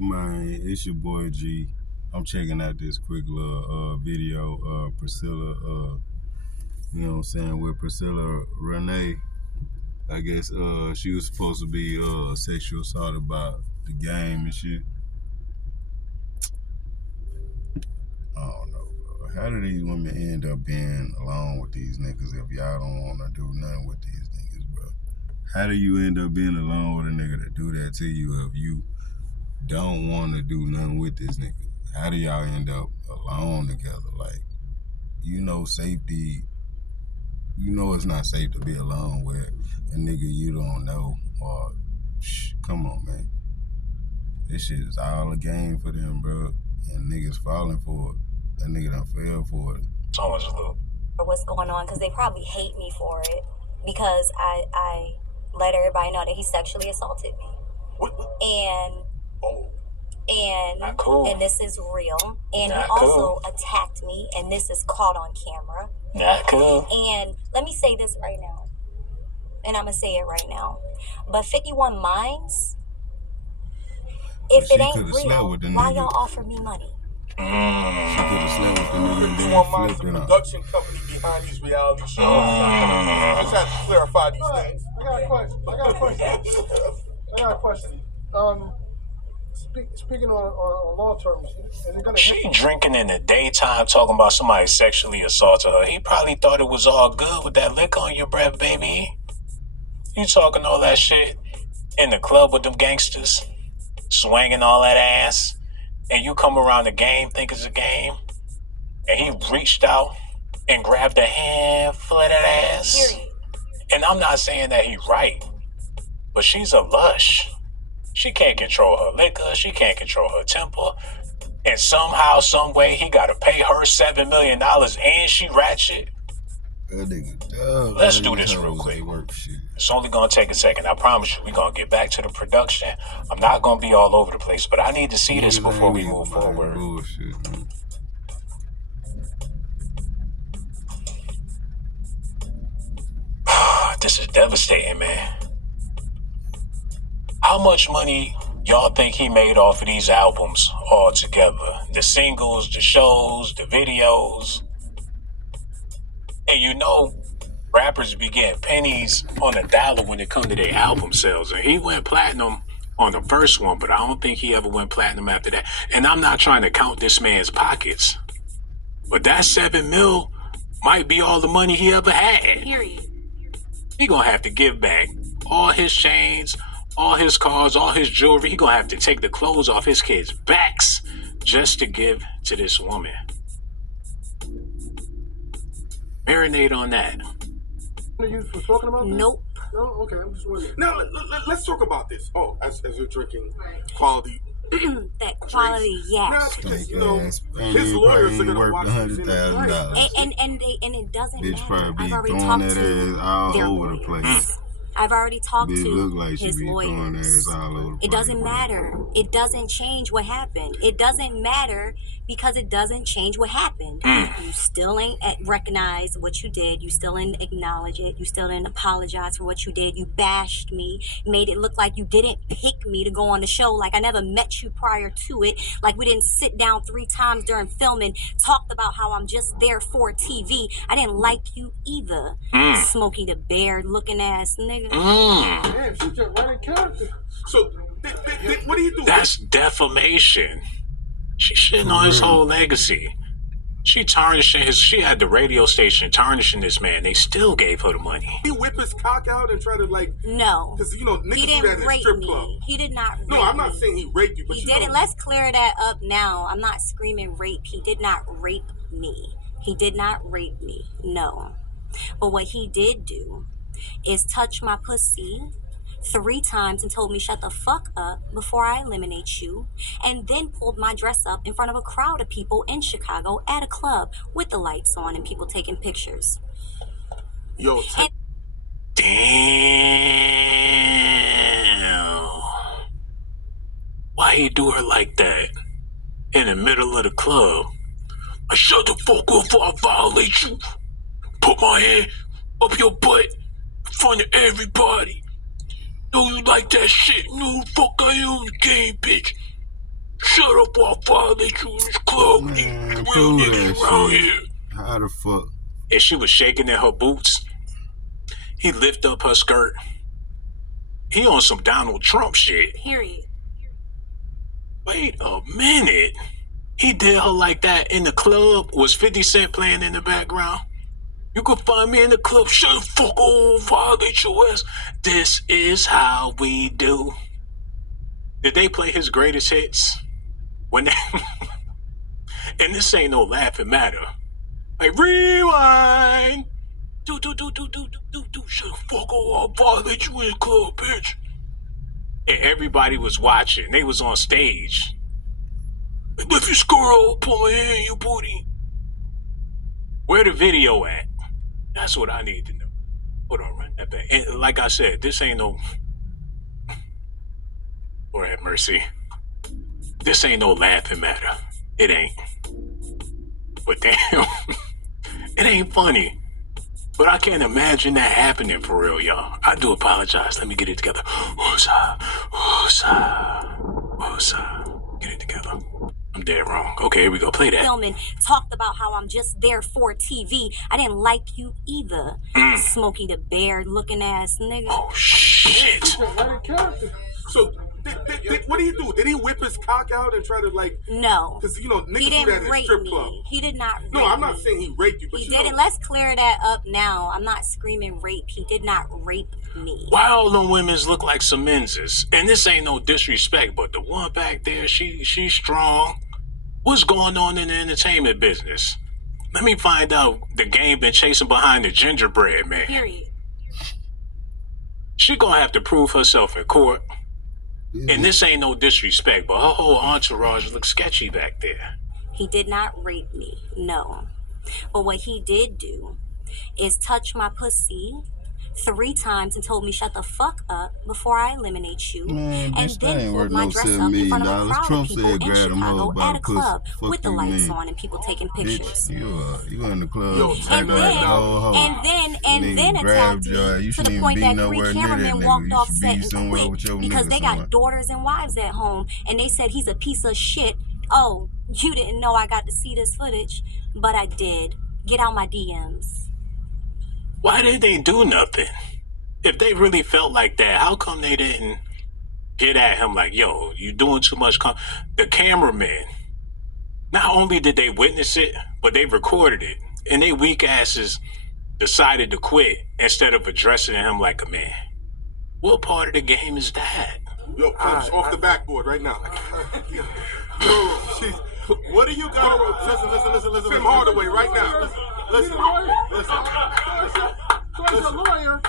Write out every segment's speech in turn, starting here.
Man, it's your boy G. I'm checking out this quick little video. Priscilla, you know what I'm saying, with Priscilla Renee. I guess she was supposed to be sexual assault about the game and shit. I don't know, bro. How do these women end up being alone with these niggas if y'all don't want to do nothing with these niggas, bro? How do you end up being alone with a nigga to do that to you if you don't want to do nothing with this nigga? How do y'all end up alone together? Like, you know, safety, you know it's not safe to be alone with a nigga you don't know. Or, come on, man. This shit is all a game for them, bro. And niggas falling for it. That nigga done fell for it. So much love. What's going on? Because they probably hate me for it. Because I let everybody know that he sexually assaulted me. What? And cool. And this is real. And not he also attacked me, and this is caught on camera. Not cool. And let me say this right now. And I'm going to say it right now. But 51 Minds, if it ain't real, why y'all offer me money? She could have slept with the nigga and then flipped it up. Production company behind these reality shows. Just have to clarify these things. I got a question. Speaking on law terms, is it gonna she drinking in the daytime talking about somebody sexually assaulted her. He probably thought it was all good with that liquor on your breath, baby. You talking all that shit in the club with them gangsters, swinging all that ass, and you come around the game, think it's a game, and he reached out and grabbed a handful of that ass. Period. And I'm not saying that he's right, but she's a lush. She can't control her liquor. She can't control her temper. And somehow, some way, he got to pay her $7 million and she ratchet. Let's do this real quick. It's only going to take a second. I promise you, we're going to get back to the production. I'm not going to be all over the place, but I need to see this before we move forward. This is devastating, man. How much money y'all think he made off of these albums all together? The singles, the shows, the videos. And you know, rappers be getting pennies on a dollar when it comes to their album sales. And he went platinum on the first one, but I don't think he ever went platinum after that. And I'm not trying to count this man's pockets, but that $7 million might be all the money he ever had. Period. He gonna have to give back all his chains, all his cars, all his jewelry. He gonna have to take the clothes off his kids' backs just to give to this woman. Marinate on that. What are you talking about? Nope. No? Okay, I'm just wondering. Now, let's talk about this. Oh, as you're drinking quality. That quality, yes. Now, you know, his lawyers are going to watch $100,000. And it doesn't bitch matter. probably I've already throwing talked that to ass all their over the lawyers. place. I've already talked Bitch to look like she his be throwing that lawyers. ass all over the place. It doesn't matter. It doesn't change what happened. It doesn't matter because it doesn't change what happened. You still ain't recognize what you did. You still didn't acknowledge it. You still didn't apologize for what you did. You bashed me, made it look like you didn't pick me to go on the show, like I never met you prior to it, like we didn't sit down 3 times during filming, talked about how I'm just there for TV. I didn't like you either. Smokey the Bear looking ass nigga. Damn, she just right in character. So, what do you do? That's defamation. She shitting on his whole legacy. She tarnishing his. She had the radio station tarnishing this man. They still gave her the money. He whip his cock out and try to No. Because you know niggas He do that didn't in rape strip me. club. He did not rape No, I'm not me. saying he raped you, but He you didn't. know. Let's clear that up now. I'm not screaming rape. He did not rape me. He did not rape me. No. But what he did do is touch my pussy 3 times and told me shut the fuck up before I eliminate you, and then pulled my dress up in front of a crowd of people in Chicago at a club with the lights on and people taking pictures. Yo, Damn. Why he do her like that? In the middle of the club. I shut the fuck up before I violate you. Put my hand up your butt in front of everybody. Know you like that shit. No, fuck I own the game, bitch. shut up or I'll violate you in this club. Man, Real prove niggas that around shit. here. How the fuck? And she was shaking in her boots. He lift up her skirt. He on some Donald Trump shit. Period. Wait a minute. He did her like that in the club. Was 50 Cent playing in the background? You can find me in the club. Shut the fuck up, violate your ass. This is how we do. Did they play his greatest hits? When they and this ain't no laughing matter. Like rewind. Do. Shut the fuck up, I'll violate you in the club, bitch. And everybody was watching. They was on stage. Lift your skirt up, put my hand in your booty. Where the video at? That's what I need to know. Hold on, run that back. And like I said, this ain't no. Lord have mercy. This ain't no laughing matter. It ain't. But damn, it ain't funny. But I can't imagine that happening for real, y'all. I do apologize. Let me get it together. Woosah. Get it together. I'm dead wrong. Okay, here we go. Play that. Filming talked about how I'm just there for TV. I didn't like you either. Smokey the Bear looking ass nigga. Oh, shit. Right in character. So, what did he do? Did he whip his cock out and try to, like... No. Because, you know, niggas He do that didn't in rape strip me. club. He did not rape No, I'm not me. saying he raped you, but He you didn't. know... Let's clear that up now. I'm not screaming rape. He did not rape me. Why all them women's look like some menses? And this ain't no disrespect, but the one back there, she's strong. What's going on in the entertainment business? Let me find out the game been chasing behind the gingerbread man. Period. She gonna have to prove herself in court. And this ain't no disrespect, but her whole entourage looks sketchy back there. He did not rape me. No. But what he did do is touch my pussy 3 times and told me shut the fuck up before I eliminate you. Man, bitch, And that then ain't pulled worth my no dress $7 up in million. front of a crowd Trump of people said in grab them hoes Chicago by at the a pussy. club Fuck with the you lights mean? on and people taking pictures. Bitch, you in the club Yo, acting like the whole hoe. And then Nigga attacked grabbed your ass. me You to shouldn't the even point be that 3 nowhere near that cameramen nigga. walked You off should set be and somewhere quit with your because nigga they somewhere. got daughters and wives at home and they said he's a piece of shit. Oh, you didn't know I got to see this footage, but I did. Get out my DMs. Why did they do nothing? If they really felt like that, how come they didn't get at him like, yo, you doing too much? The cameramen, not only did they witness it, but they recorded it. And they weak asses decided to quit instead of addressing him like a man. What part of the game is that? Yo, Pumps, off the backboard right now. What do you got? Listen. Tim Hardaway right now. Listen. He's a lawyer.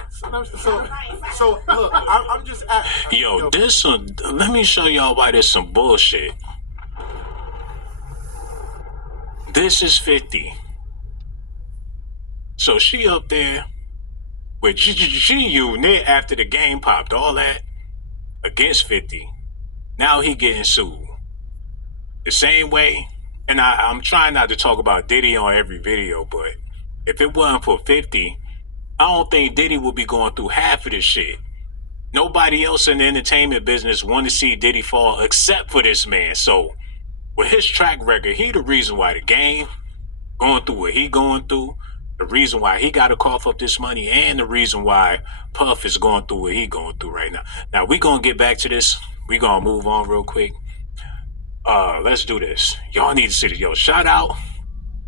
So look, I'm just asking. Yo, this one, let me show y'all why there's some bullshit. This is 50. So she up there with G Unit after the game popped, all that against 50. Now he getting sued. The same way, and I'm trying not to talk about Diddy on every video, but if it wasn't for 50, I don't think Diddy would be going through half of this shit. Nobody else in the entertainment business want to see Diddy fall except for this man. So with his track record, he the reason why the game going through what he going through, the reason why he got to cough up this money, and the reason why Puff is going through what he going through right now. Now we gonna get back to this. We gonna move on real quick. Let's do this. Y'all need to see this. Yo, shout out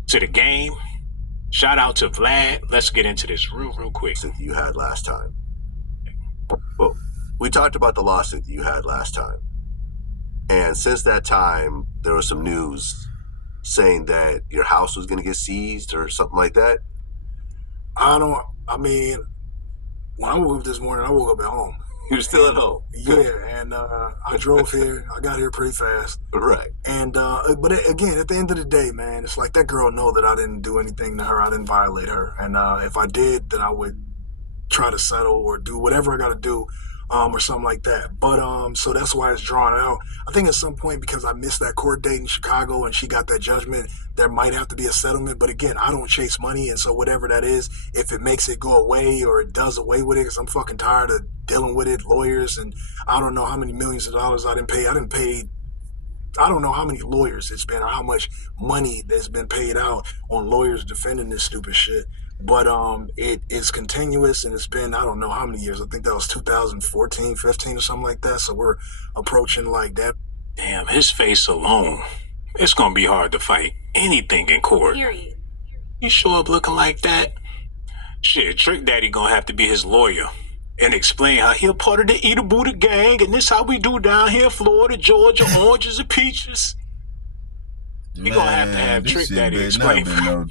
to the game. Shout out to Vlad. Let's get into this real quick. That you had last time. Well, we talked about the lawsuit that you had last time. And since that time, there was some news saying that your house was going to get seized or something like that. I mean, when I woke up this morning, I woke up at home. You were still at home. Yeah, and I drove here. I got here pretty fast. Right. And but again, at the end of the day, man, it's like that girl know that I didn't do anything to her. I didn't violate her. And if I did, then I would try to settle or do whatever I got to do, or something like that. But so that's why it's drawn out. I think at some point, because I missed that court date in Chicago and she got that judgment, there might have to be a settlement. But again, I don't chase money, and so whatever that is, if it makes it go away or it does away with it, because I'm fucking tired of dealing with it, lawyers, and I don't know how many millions of dollars I didn't pay. I didn't pay I don't know how many lawyers it's been or how much money that's been paid out on lawyers defending this stupid shit. But it is continuous, and it's been, I don't know how many years. I think that was 2014, 15 or something like that. So we're approaching like that. Damn, his face alone. It's gonna be hard to fight anything in court. Period. You show up looking like that? Shit, Trick Daddy gonna have to be his lawyer and explain how he a part of the Eater Buddha gang and this how we do down here in Florida, Georgia, oranges and peaches. We gonna have to have this Trick shit Daddy better explain. not been no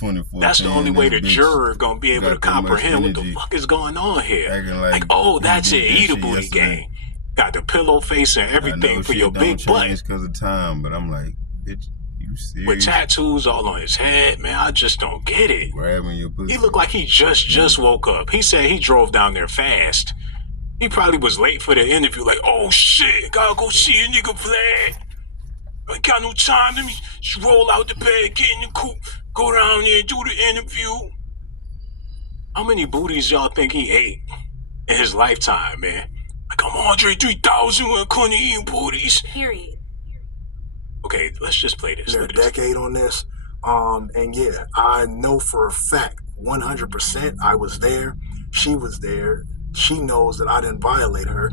2014. That's the only way the this bitch juror gonna be able to got that much comprehend what the energy, fuck is going on here. acting Like, oh, he that's it, did that Eater shit Booty yesterday. gang. Got the pillow face and I know everything for shit your don't big butt. change because of time, but I'm like, bitch, you serious? With tattoos all on his head, man, I just don't get it. Grabbing your pussy. He looked like he just woke up. He said he drove down there fast. He probably was late for the interview, like, oh shit, gotta go see a nigga Vlad. I ain't got no time, let me just roll out the bed, get in the coupe, go down there and do the interview. How many booties y'all think he ate in his lifetime, man? Like, I'm Andre 3000 when it comes to eating booties. Period. Okay, let's just play this. A decade on this. And yeah, I know for a fact, 100%, I was there. She was there. She knows that I didn't violate her.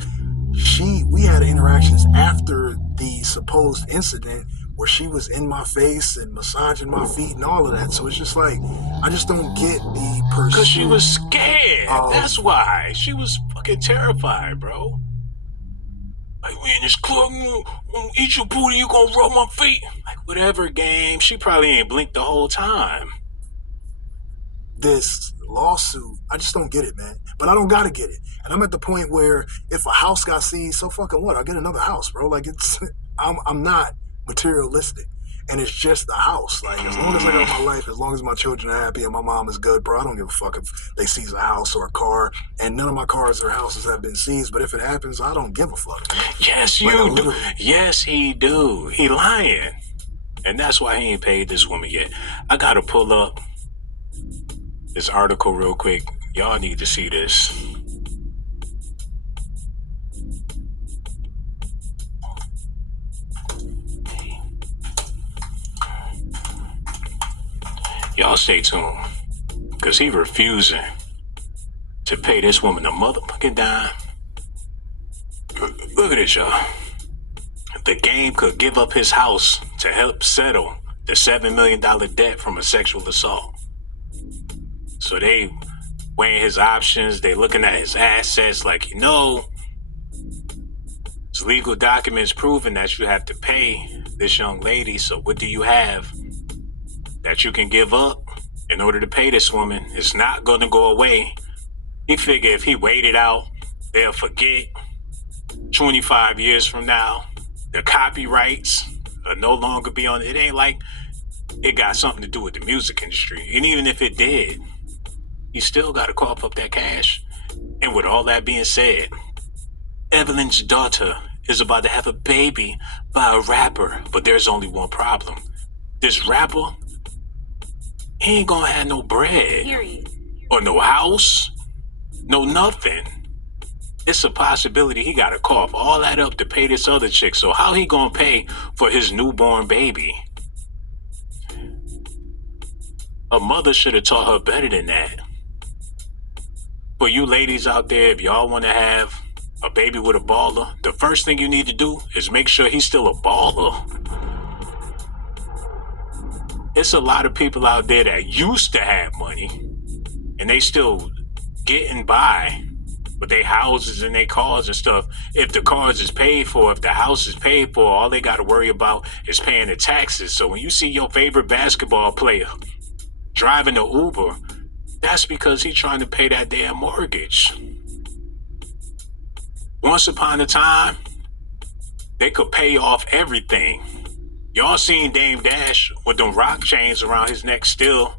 We had interactions after the supposed incident where she was in my face and massaging my feet and all of that. So it's just like, I just don't get the pursuit. Because she was scared. That's why. She was fucking terrified, bro. Like, we in this club, you gonna eat your booty, you gonna rub my feet. Like, whatever, game. She probably ain't blinked the whole time. This lawsuit, I just don't get it, man. But I don't gotta get it. And I'm at the point where if a house got seized, so fucking what? I'll get another house, bro. Like, I'm not materialistic. And it's just the house. Like, as long as I got my life, as long as my children are happy and my mom is good, bro, I don't give a fuck if they seize a house or a car. And none of my cars or houses have been seized. But if it happens, I don't give a fuck. Yes, you do. Yes, he do. He lying. And that's why he ain't paid this woman yet. I gotta pull up this article real quick. Y'all need to see this. Y'all stay tuned. Because he refusing to pay this woman a motherfucking dime. Look at this, y'all. The game could give up his house to help settle the $7 million debt from a sexual assault. So they weighing his options. They looking at his assets like, there's legal documents proving that you have to pay this young lady. So what do you have that you can give up in order to pay this woman? It's not going to go away. He figured if he waited out, they'll forget. 25 years from now, the copyrights will no longer be on it. It ain't like it got something to do with the music industry. And even if it did, you still got to cough up that cash. And with all that being said, Evelyn's daughter is about to have a baby by a rapper, but there's only one problem. This rapper, he ain't gonna have no bread. Period. Or no house, no nothing. It's a possibility he gotta cough all that up to pay this other chick. So how he gonna pay for his newborn baby? A mother should have taught her better than that. For you ladies out there, if y'all want to have a baby with a baller, the first thing you need to do is make sure he's still a baller. It's a lot of people out there that used to have money and they still getting by with their houses and their cars and stuff. If the cars is paid for, if the house is paid for, all they got to worry about is paying the taxes. So when you see your favorite basketball player driving the Uber, that's because he's trying to pay that damn mortgage. Once upon a time, they could pay off everything. Y'all seen Dame Dash with them rock chains around his neck still,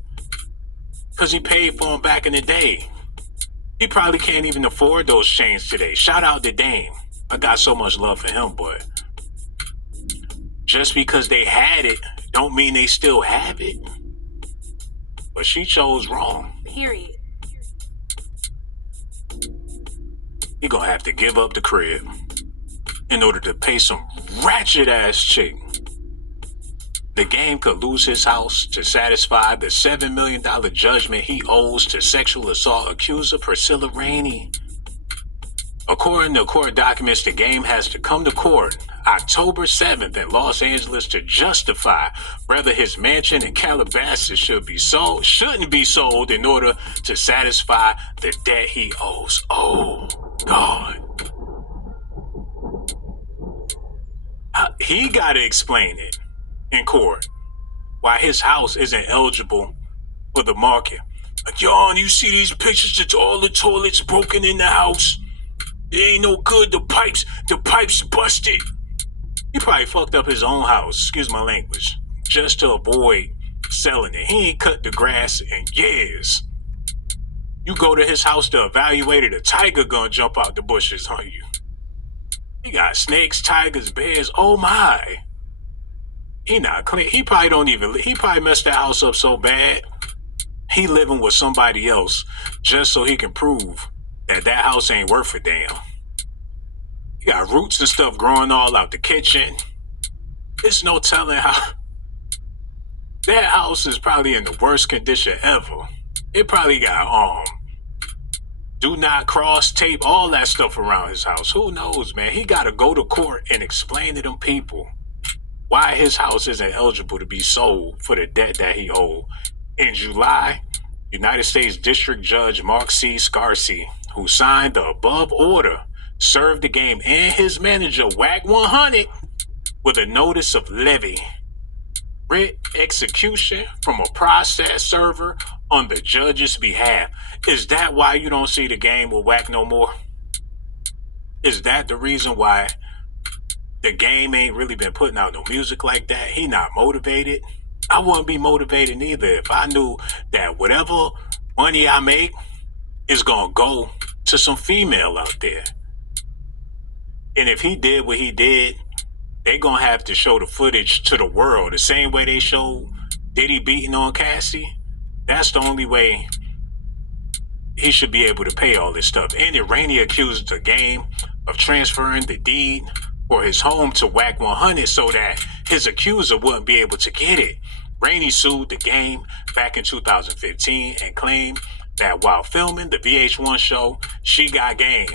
because he paid for them back in the day. He probably can't even afford those chains today. Shout out to Dame. I got so much love for him, but just because they had it, don't mean they still have it. But she chose wrong. Period. He gonna have to give up the crib in order to pay some ratchet ass chick. The game could lose his house to satisfy the $7 million judgment he owes to sexual assault accuser Priscilla Rainey. According to court documents, the game has to come to court October 7th in Los Angeles to justify whether his mansion in Calabasas shouldn't be sold in order to satisfy the debt he owes. Oh, God. He got to explain it in court why his house isn't eligible for the market. Like, Yon, you see these pictures of all the toilets broken in the house? It ain't no good. The pipes busted. He probably fucked up his own house, excuse my language, just to avoid selling it. He ain't cut the grass in years. You go to his house to evaluate it, a tiger gonna jump out the bushes on you. He got snakes, tigers, bears, oh my. He not clean. He probably messed that house up so bad, he living with somebody else just so he can prove that house ain't worth a damn. He got roots and stuff growing all out the kitchen. It's no telling how. That house is probably in the worst condition ever. It probably got do not cross tape, all that stuff around his house. Who knows, man? He gotta go to court and explain to them people why his house isn't eligible to be sold for the debt that he owed. In July, United States District Judge Mark C. Scarcy, who signed the above order, served the game and his manager, WAC 100, with a notice of levy. Writ execution from a process server on the judge's behalf. Is that why you don't see the game with WAC no more? Is that the reason why the game ain't really been putting out no music like that? He not motivated? I wouldn't be motivated neither if I knew that whatever money I make is gonna go to some female out there. And if he did what he did, they gonna have to show the footage to the world the same way they showed Diddy beating on Cassie. That's the only way he should be able to pay all this stuff. And then Rainey accused the game of transferring the deed for his home to WAC 100 so that his accuser wouldn't be able to get it. Rainey sued the game back in 2015 and claimed that while filming the VH1 show, She Got Game.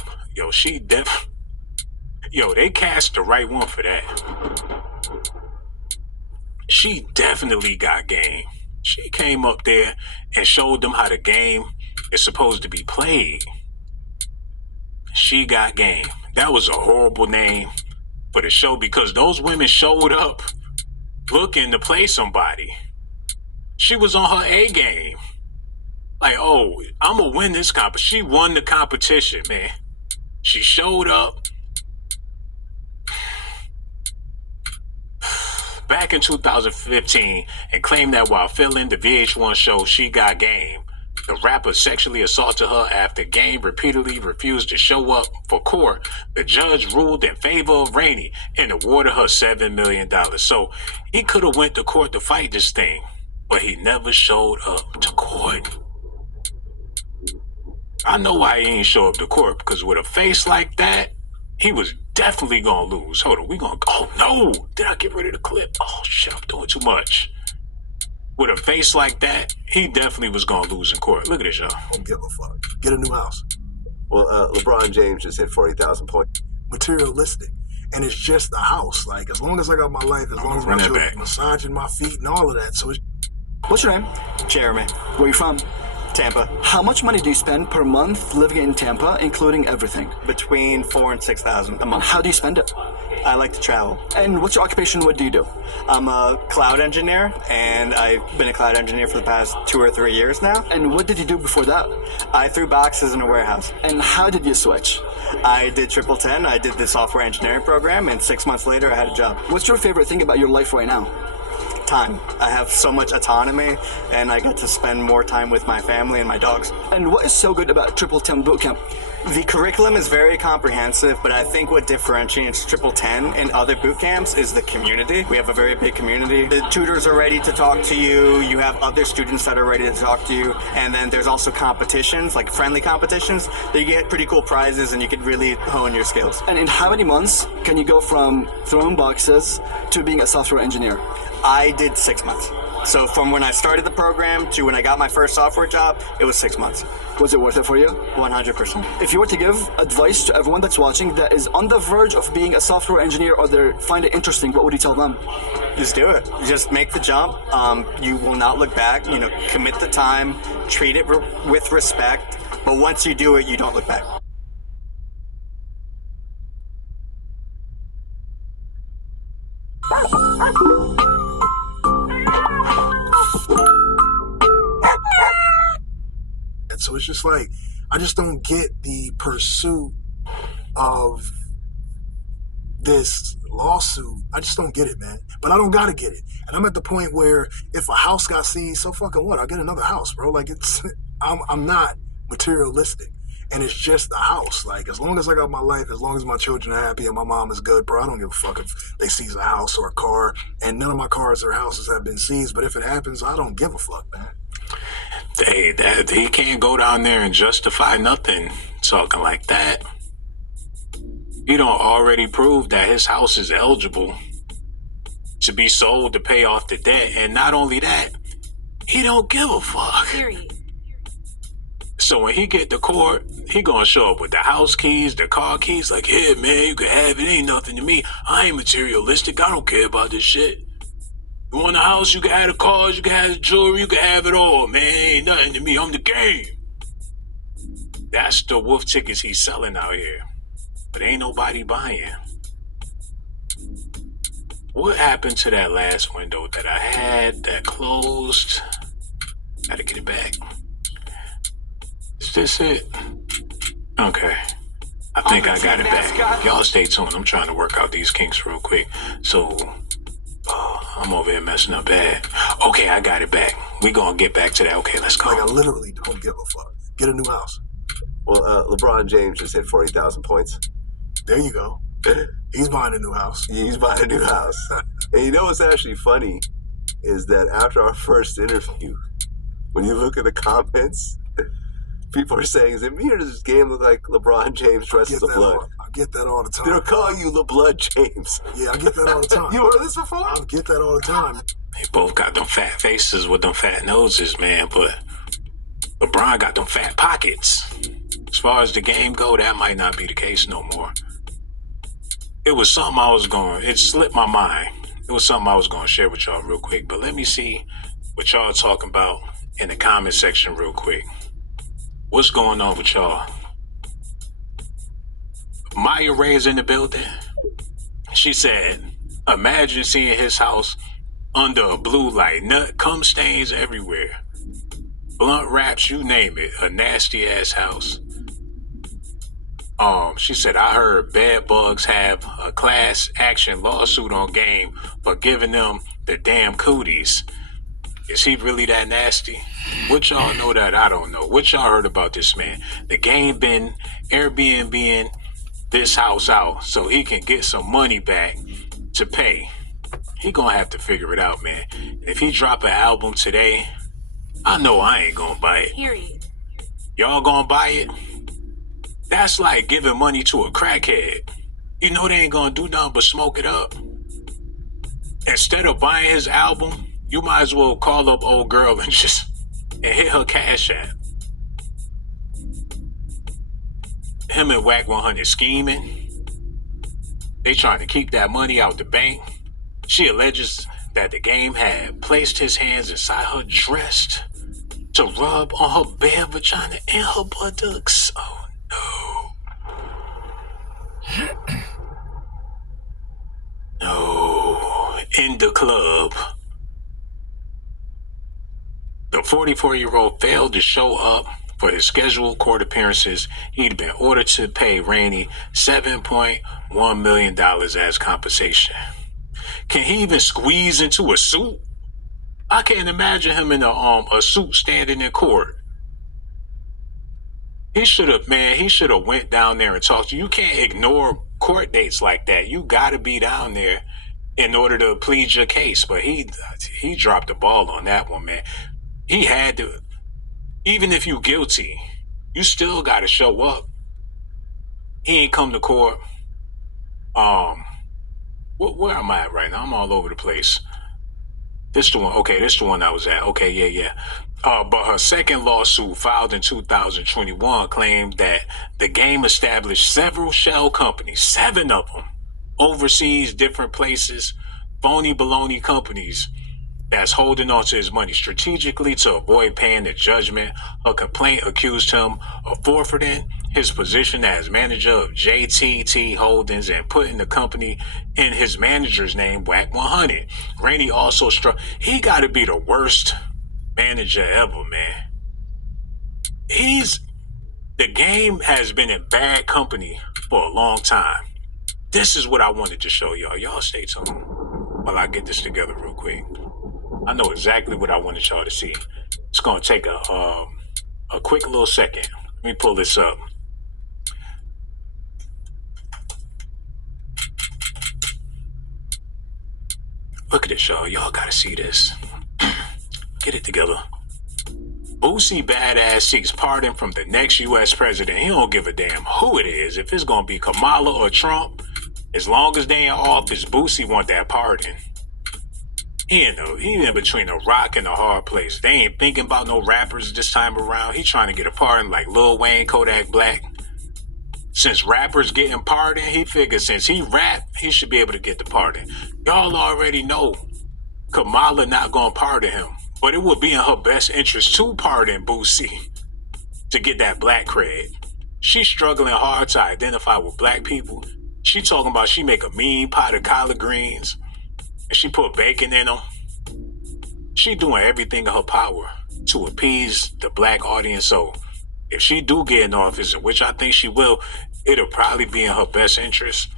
They cast the right one for that. She definitely got game. She came up there and showed them how the game is supposed to be played. She Got Game. That was a horrible name for the show because those women showed up looking to play somebody. She was on her A game. Like, oh, I'm gonna win this competition. She won the competition, man. She showed up back in 2015 and claimed that while filming the VH1 show She Got Game, the rapper sexually assaulted her after Game repeatedly refused to show up for court. The judge ruled in favor of Rainey and awarded her $7 million. So he could have went to court to fight this thing, but he never showed up to court. I know why he ain't show up to court, because with a face like that, he was definitely gonna lose. Hold on, oh no! Did I get rid of the clip? Oh shit, I'm doing too much. With a face like that, he definitely was gonna lose in court. Look at this, y'all. Don't give a fuck. Get a new house. Well, LeBron James just hit 40,000 points. Materialistic. And it's just the house. Like, as long as I got my life, as long as my children massaging my feet and all of that. So it's... What's your name? Jeremy. Where you from? Tampa. How much money do you spend per month living in Tampa, including everything? Between $4,000 and $6,000 a month. How do you spend it? I like to travel. And what's your occupation? What do you do? I'm a cloud engineer, and I've been a cloud engineer for the past 2 or 3 years now. And what did you do before that? I threw boxes in a warehouse. And how did you switch? I did 1010. I did the software engineering program, and 6 months later, I had a job. What's your favorite thing about your life right now? Time. I have so much autonomy, and I get to spend more time with my family and my dogs. And what is so good about 1010 Bootcamp? The curriculum is very comprehensive, but I think what differentiates Triple 10 and other boot camps is the community. We have a very big community. The tutors are ready to talk to you. You have other students that are ready to talk to you. And then there's also competitions, like friendly competitions, that you get pretty cool prizes and you can really hone your skills. And in how many months can you go from throwing boxes to being a software engineer? I did 6 months. So from when I started the program to when I got my first software job, it was 6 months. Was it worth it for you? 100%. If you were to give advice to everyone that's watching that is on the verge of being a software engineer or they find it interesting, what would you tell them? Just do it. Just make the jump. You will not look back. Commit the time, treat it with respect. But once you do it, you don't look back. So it's just like, I just don't get the pursuit of this lawsuit. I just don't get it, man. But I don't gotta get it. And I'm at the point where if a house got seized, so fucking what? I'll get another house, bro. Like, I'm not materialistic. And it's just the house. Like, as long as I got my life, as long as my children are happy and my mom is good, bro, I don't give a fuck if they seize a house or a car. And none of my cars or houses have been seized. But if it happens, I don't give a fuck, man. Hey, he can't go down there and justify nothing talking like that. He don't already prove that his house is eligible to be sold to pay off the debt. And not only that, he don't give a fuck. Period. So when he get to court, he gonna show up with the house keys, the car keys, like, yeah, man, you can have it. Ain't nothing to me. I ain't materialistic. I don't care about this shit. You want a house, you can have the cars, you can have the jewelry, you can have it all, man. Ain't nothing to me. I'm the game. That's the wolf tickets he's selling out here. But ain't nobody buying. What happened to that last window that I had that closed? Gotta get it back. Is this it? Okay. I think I got it back. Y'all stay tuned. I'm trying to work out these kinks real quick. So, I'm over here messing up bad. Okay, I got it back. We gonna get back to that. Okay, let's go. Like, I literally don't give a fuck. Get a new house. Well, LeBron James just hit 40,000 points. There you go. He's buying a new house. He's buying a new house. And you know what's actually funny is that after our first interview, when you look at the comments, people are saying, is it me or does this game look like LeBron James dressed as a blood? I get that all the time. They're calling you LeBlood James. Yeah, I get that all the time. You heard this before? I get that all the time. They both got them fat faces with them fat noses, man, but LeBron got them fat pockets. As far as the game go, that might not be the case no more. It was something it slipped my mind. It was something I was going to share with y'all real quick, but let me see what y'all talking about in the comment section real quick. What's going on with y'all? Maya Ray's in the building. She said, imagine seeing his house under a blue light. Nut cum stains everywhere. Blunt wraps, you name it. A nasty ass house. She said, I heard bad bugs have a class action lawsuit on game for giving them the damn cooties. Is he really that nasty? What y'all know that I don't know? What y'all heard about this man? The game been Airbnb-ing this house out so he can get some money back to pay. He gonna have to figure it out, man. If he drop an album today, I know I ain't gonna buy it. Period. Y'all gonna buy it? That's like giving money to a crackhead. You know they ain't gonna do nothing but smoke it up. Instead of buying his album, you might as well call up old girl and hit her cash app. Him and Whack 100 scheming. They trying to keep that money out the bank. She alleges that the game had placed his hands inside her dress to rub on her bare vagina and her buttocks. Oh no. No. In the club. The 44-year-old failed to show up for his scheduled court appearances. He'd been ordered to pay Rainey $7.1 million as compensation. Can he even squeeze into a suit? I can't imagine him in a suit standing in court. He should have, man. He should have went down there and talked to you. You can't ignore court dates like that. You got to be down there in order to plead your case. But he dropped the ball on that one, man. He had to. Even if you guilty, you still got to show up. He ain't come to court. Where am I at right now? I'm all over the place. This the one. Okay, this the one I was at. Okay, yeah. But her second lawsuit, filed in 2021, claimed that the game established several shell companies, 7 of them, overseas, different places, phony baloney companies that's holding on to his money strategically to avoid paying the judgment. Her complaint accused him of forfeiting his position as manager of JTT Holdings and putting the company in his manager's name, WAC 100. Rainey also struck. He got to be the worst manager ever, man. The game has been in bad company for a long time. This is what I wanted to show y'all. Y'all stay tuned while I get this together real quick. I know exactly what I wanted y'all to see. It's gonna take a quick little second. Let me pull this up. Look at this, y'all. Y'all gotta see this. Get it together. Boosie Badass seeks pardon from the next U.S. president. He don't give a damn who it is. If it's gonna be Kamala or Trump, as long as they in office, Boosie want that pardon. He in between a rock and a hard place. They ain't thinking about no rappers this time around. He trying to get a pardon like Lil Wayne, Kodak Black. Since rappers getting pardoned, he figures since he rap, he should be able to get the pardon. Y'all already know Kamala not gonna pardon him, but it would be in her best interest to pardon Boosie to get that black cred. She's struggling hard to identify with black people. She talking about she make a mean pot of collard greens and she put bacon in them. She doing everything in her power to appease the black audience. So if she do get in office, which I think she will, it'll probably be in her best interest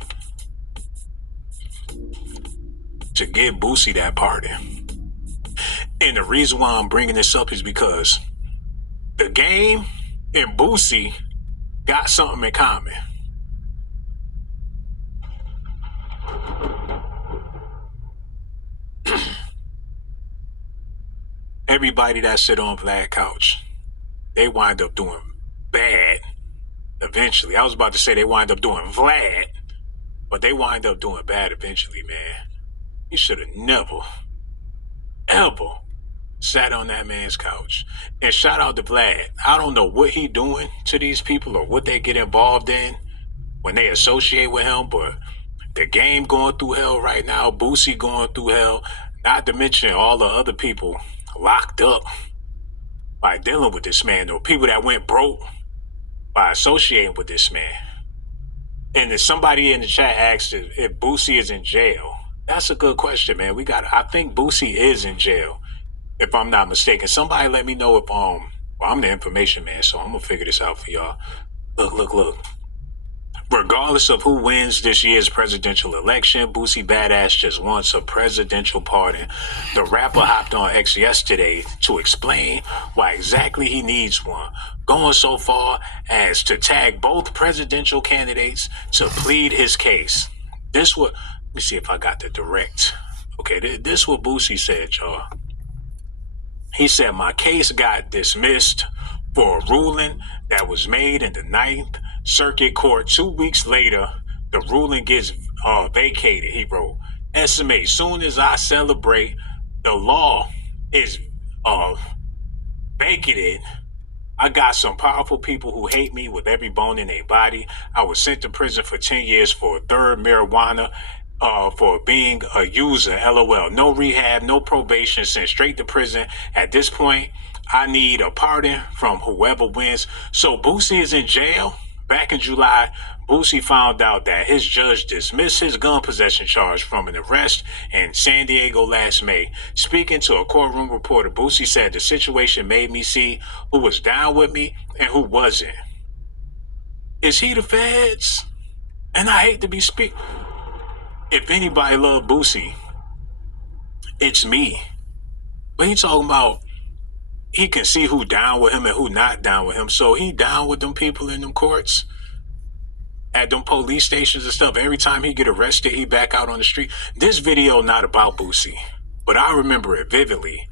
to give Boosie that pardon. And the reason why I'm bringing this up is because the game and Boosie got something in common. Everybody that sit on Vlad couch, they wind up doing bad eventually. I was about to say they wind up doing Vlad, but they wind up doing bad eventually, man. You should have never, ever sat on that man's couch. And shout out to Vlad. I don't know what he doing to these people or what they get involved in when they associate with him, but the game going through hell right now, Boosie going through hell, not to mention all the other people locked up by dealing with this man, or people that went broke by associating with this man. And if somebody in the chat asked if Boosie is in jail, that's a good question, man. I think Boosie is in jail, if I'm not mistaken. Somebody let me know if, well, I'm the information man, so I'm gonna figure this out for y'all. Look. Regardless of who wins this year's presidential election, Boosie Badass just wants a presidential pardon. The rapper hopped on X yesterday to explain why exactly he needs one, going so far as to tag both presidential candidates to plead his case. Let me see if I got the direct. Okay, this what Boosie said, y'all. He said, my case got dismissed for a ruling that was made in the Ninth Circuit Court. 2 weeks later, the ruling gets vacated, he wrote. Estimate, soon as I celebrate, the law is vacated. I got some powerful people who hate me with every bone in their body. I was sent to prison for 10 years for a third marijuana, for being a user, LOL. No rehab, no probation, sent straight to prison. At this point, I need a pardon from whoever wins. So Boosie is in jail. Back in July, Boosie found out that his judge dismissed his gun possession charge from an arrest in San Diego last May. Speaking to a courtroom reporter, Boosie said the situation made me see who was down with me and who wasn't. Is he the feds? And I hate to be if anybody love Boosie, it's me. But he talking about he can see who down with him and who not down with him. So he down with them people in them courts, at them police stations and stuff. Every time he get arrested, he back out on the street. This video not about Boosie, but I remember it vividly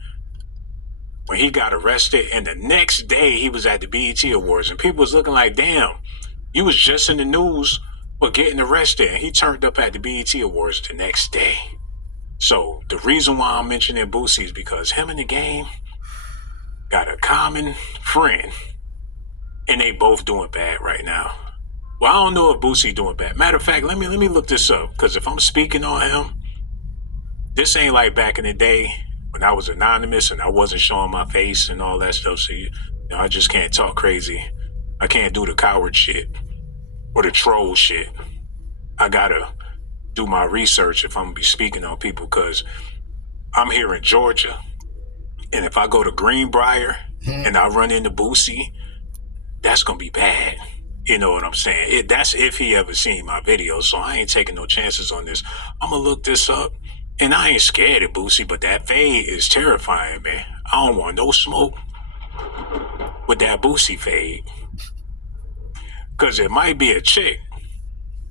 when he got arrested, and the next day he was at the BET Awards, and people was looking like, damn, you was just in the news for getting arrested, and he turned up at the BET Awards the next day. So the reason why I'm mentioning Boosie is because him and the game got a common friend, and they both doing bad right now. Well, I don't know if Boosie doing bad. Matter of fact, let me look this up, because if I'm speaking on him, this ain't like back in the day when I was anonymous and I wasn't showing my face and all that stuff. So I just can't talk crazy. I can't do the coward shit or the troll shit. I gotta do my research if I'm gonna be speaking on people, because I'm here in Georgia, and if I go to Greenbrier and I run into Boosie, that's gonna be bad. You know what I'm saying? That's if he ever seen my videos, so I ain't taking no chances on this. I'm gonna look this up, and I ain't scared of Boosie, but that fade is terrifying, man. I don't want no smoke with that Boosie fade, because it might be a chick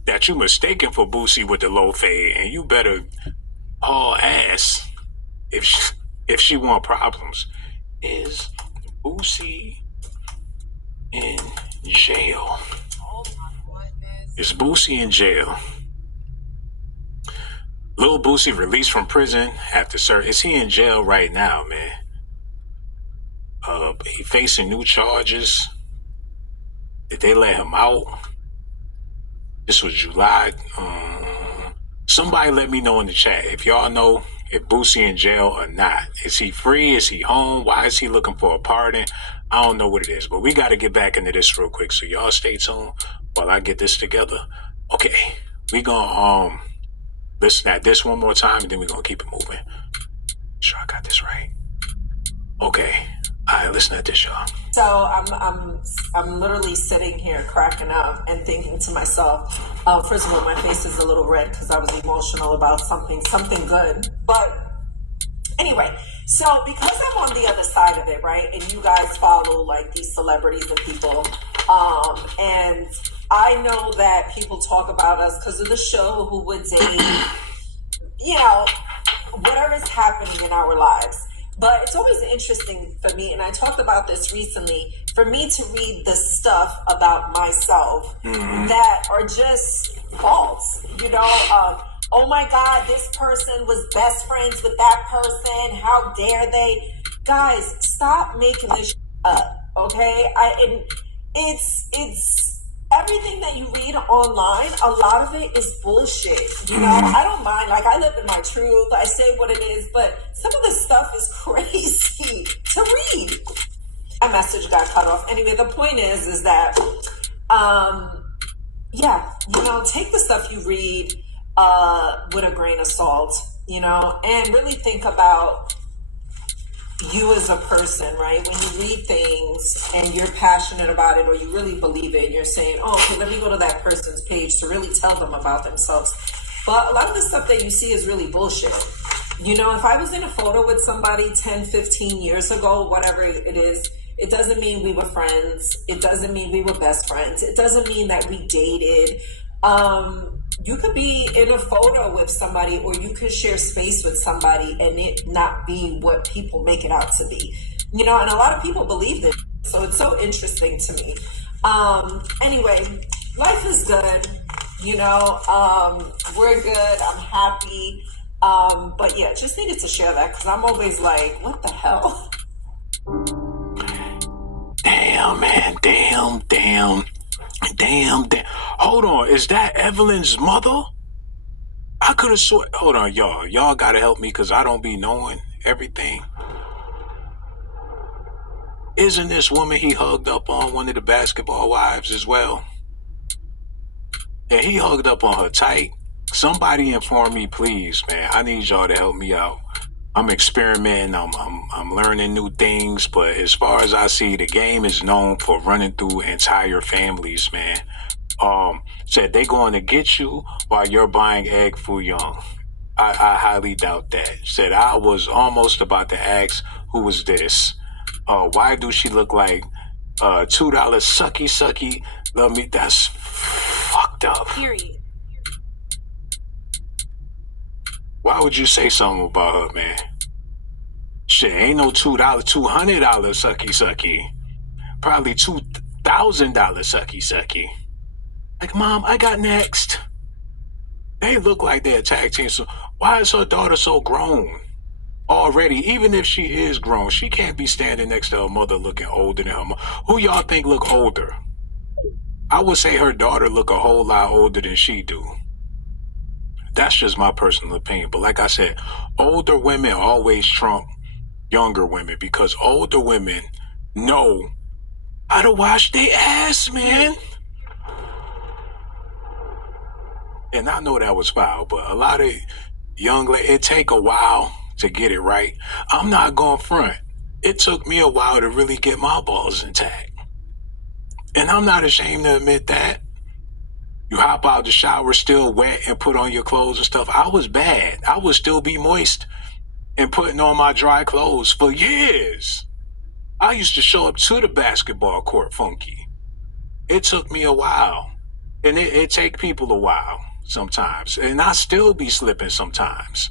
that you mistaken for Boosie with the low fade, and you better haul ass if she want problems. Is Boosie in jail? Is Boosie in jail? Lil Boosie released from prison after is he in jail right now, man? He facing new charges. Did they let him out? This was July. Somebody let me know in the chat if y'all know if Boosie in jail or not. Is he free? Is he home? Why is he looking for a pardon? I don't know what it is, but we got to get back into this real quick. So y'all stay tuned while I get this together. Okay, we gonna listen at this one more time, and then we're gonna keep it moving. Sure I got this right. Okay. All right, listen at this, y'all. So I'm literally sitting here cracking up and thinking to myself, first of all, my face is a little red because I was emotional about something good. But anyway, so because I'm on the other side of it, right? And you guys follow like these celebrities and people, and I know that people talk about us because of the show, Who Would Date, whatever's happening in our lives. But it's always interesting for me, and I talked about this recently, for me to read the stuff about myself that are just false. Oh my God, this person was best friends with that person. How dare they? Guys, stop making this up, okay? It's everything that you read online, a lot of it is bullshit. I don't mind. Like, I live in my truth. I say what it is, but some of this stuff is crazy to read. My message got cut off. Anyway, the point is that, take the stuff you read with a grain of salt, and really think about you as a person, right? When you read things and you're passionate about it or you really believe it and you're saying, oh, okay, let me go to that person's page to really tell them about themselves. But a lot of the stuff that you see is really bullshit. If I was in a photo with somebody 10, 15 years ago, whatever it is, it doesn't mean we were friends. It doesn't mean we were best friends. It doesn't mean that we dated. You could be in a photo with somebody or you could share space with somebody and it not be what people make it out to be. And a lot of people believe this. So it's so interesting to me. Anyway, life is good. We're good. I'm happy. But yeah, just needed to share that because I'm always like, what the hell? Damn, man. Damn. Hold on, is that Evelyn's mother? I could have sworn. Hold on, y'all. Y'all gotta help me because I don't be knowing everything. Isn't this woman he hugged up on one of the basketball wives as well? And he hugged up on her tight. Somebody inform me, please, man. I need y'all to help me out. I'm experimenting. I'm learning new things. But as far as I see, the game is known for running through entire families, man. Said they going to get you while you're buying egg foo young. I highly doubt that. Said I was almost about to ask who was this. Why do she look like $2 sucky? Love me. That's fucked up. Period. Why would you say something about her, man? Shit, ain't no $200 sucky. Probably $2,000 sucky. Like, Mom, I got next. They look like they're a tag team. So why is her daughter so grown already? Even if she is grown, she can't be standing next to her mother looking older than her mother. Who y'all think look older? I would say her daughter look a whole lot older than she do. That's just my personal opinion. But like I said, older women always trump younger women because older women know how to wash their ass, man. And I know that was foul, but a lot of young ladies, it take a while to get it right. I'm not going front. It took me a while to really get my balls intact. And I'm not ashamed to admit that. You hop out the shower still wet and put on your clothes and stuff. I was bad. I would still be moist and putting on my dry clothes for years. I used to show up to the basketball court funky. It took me a while. And it take people a while sometimes. And I still be slipping sometimes.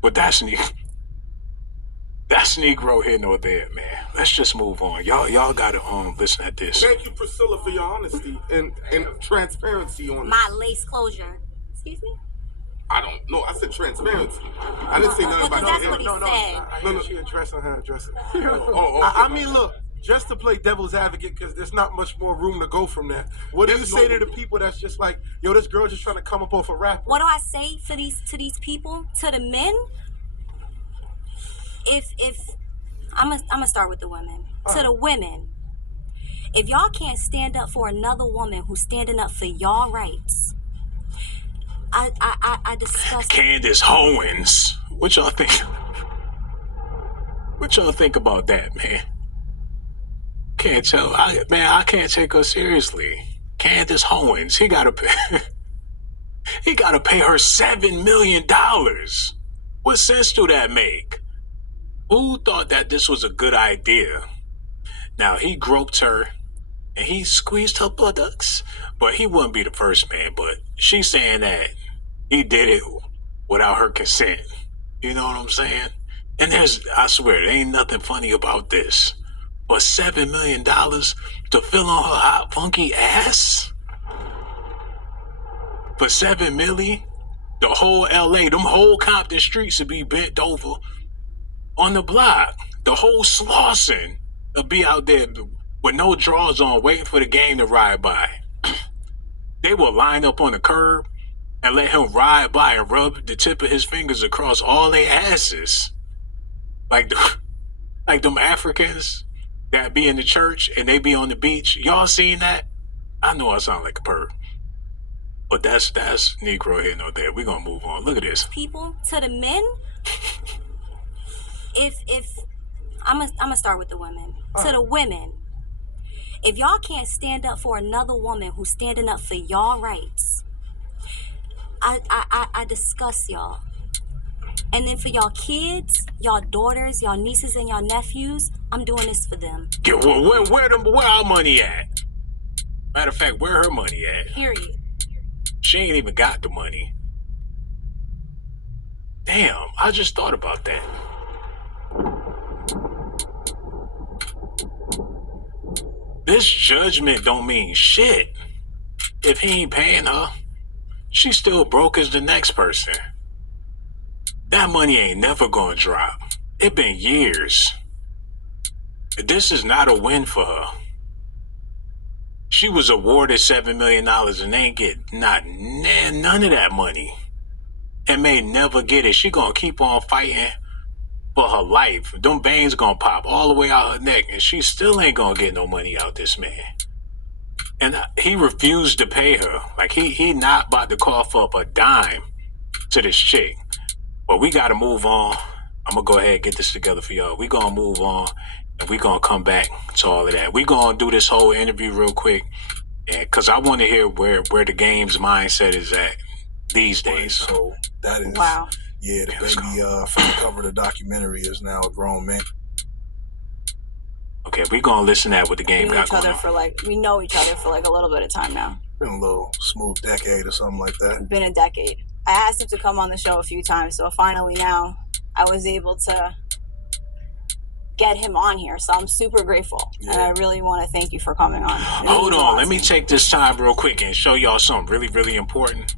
But that's Negro here nor there, man. Let's just move on. Y'all gotta listen at this. Thank you, Priscilla, for your honesty and transparency on My this. lace closure. Excuse me? I don't know. I said transparency. I didn't say nothing about That's no. what he No, said. no. She addressing her addressing. I mean, look. Just to play devil's advocate, because there's not much more room to go from that. What do you say to the people that's just like, yo, this girl just trying to come up off a rapper? What do I say to these people? To the men? If I'm gonna start with the women. To the women, if y'all can't stand up for another woman who's standing up for y'all rights, I discuss Candace Owens. What y'all think? What y'all think about that, man? Can't tell. I can't take her seriously. Candace Owens, he gotta pay her $7 million. What sense do that make? Who thought that this was a good idea? Now, he groped her and he squeezed her buttocks, but he wouldn't be the first man. But she's saying that he did it without her consent. You know what I'm saying? And I swear, there ain't nothing funny about this. But $7 million to fill on her hot, funky ass? For $7 million? The whole LA, them whole Compton streets would be bent over on the block. The whole Slauson would be out there with no drawers on, waiting for the game to ride by. They will line up on the curb and let him ride by and rub the tip of his fingers across all their asses. Like them Africans that be in the church and they be on the beach. Y'all seen that? I know I sound like a perv. But that's Negro here nor there. We're gonna move on. Look at this. people. To the men, if I'm gonna start with the women. To the women, if y'all can't stand up for another woman who's standing up for y'all rights, I discuss y'all. And then for y'all kids, y'all daughters, y'all nieces, and y'all nephews, I'm doing this for them. Yeah, where our money at? Matter of fact, where her money at? Period. She ain't even got the money. Damn, I just thought about that. This judgment don't mean shit. If he ain't paying her, she's still broke as the next person. That money ain't never gonna drop. It been years. This is not a win for her. She was awarded $7 million and ain't get none of that money. And may never get it. She gonna keep on fighting for her life. Them veins gonna pop all the way out her neck and she still ain't gonna get no money out this man. And he refused to pay her. Like he not about to cough up a dime to this chick. But we gotta move on. I'm gonna go ahead and get this together for y'all. We gonna move on and we gonna come back to all of that. We gonna do this whole interview real quick, and cause I want to hear where the game's mindset is at these days. So that is Wow. Yeah, the baby from the cover of the documentary is now a grown man. Okay, we gonna listen at what the game We got going on. we know each other for like a little bit of time now. Been a little smooth decade or something like that. Been a decade. I asked him to come on the show a few times, so finally now I was able to get him on here. So I'm super grateful, and I really want to thank you for coming on. Hold on, let me take this time real quick and show y'all something really, really important.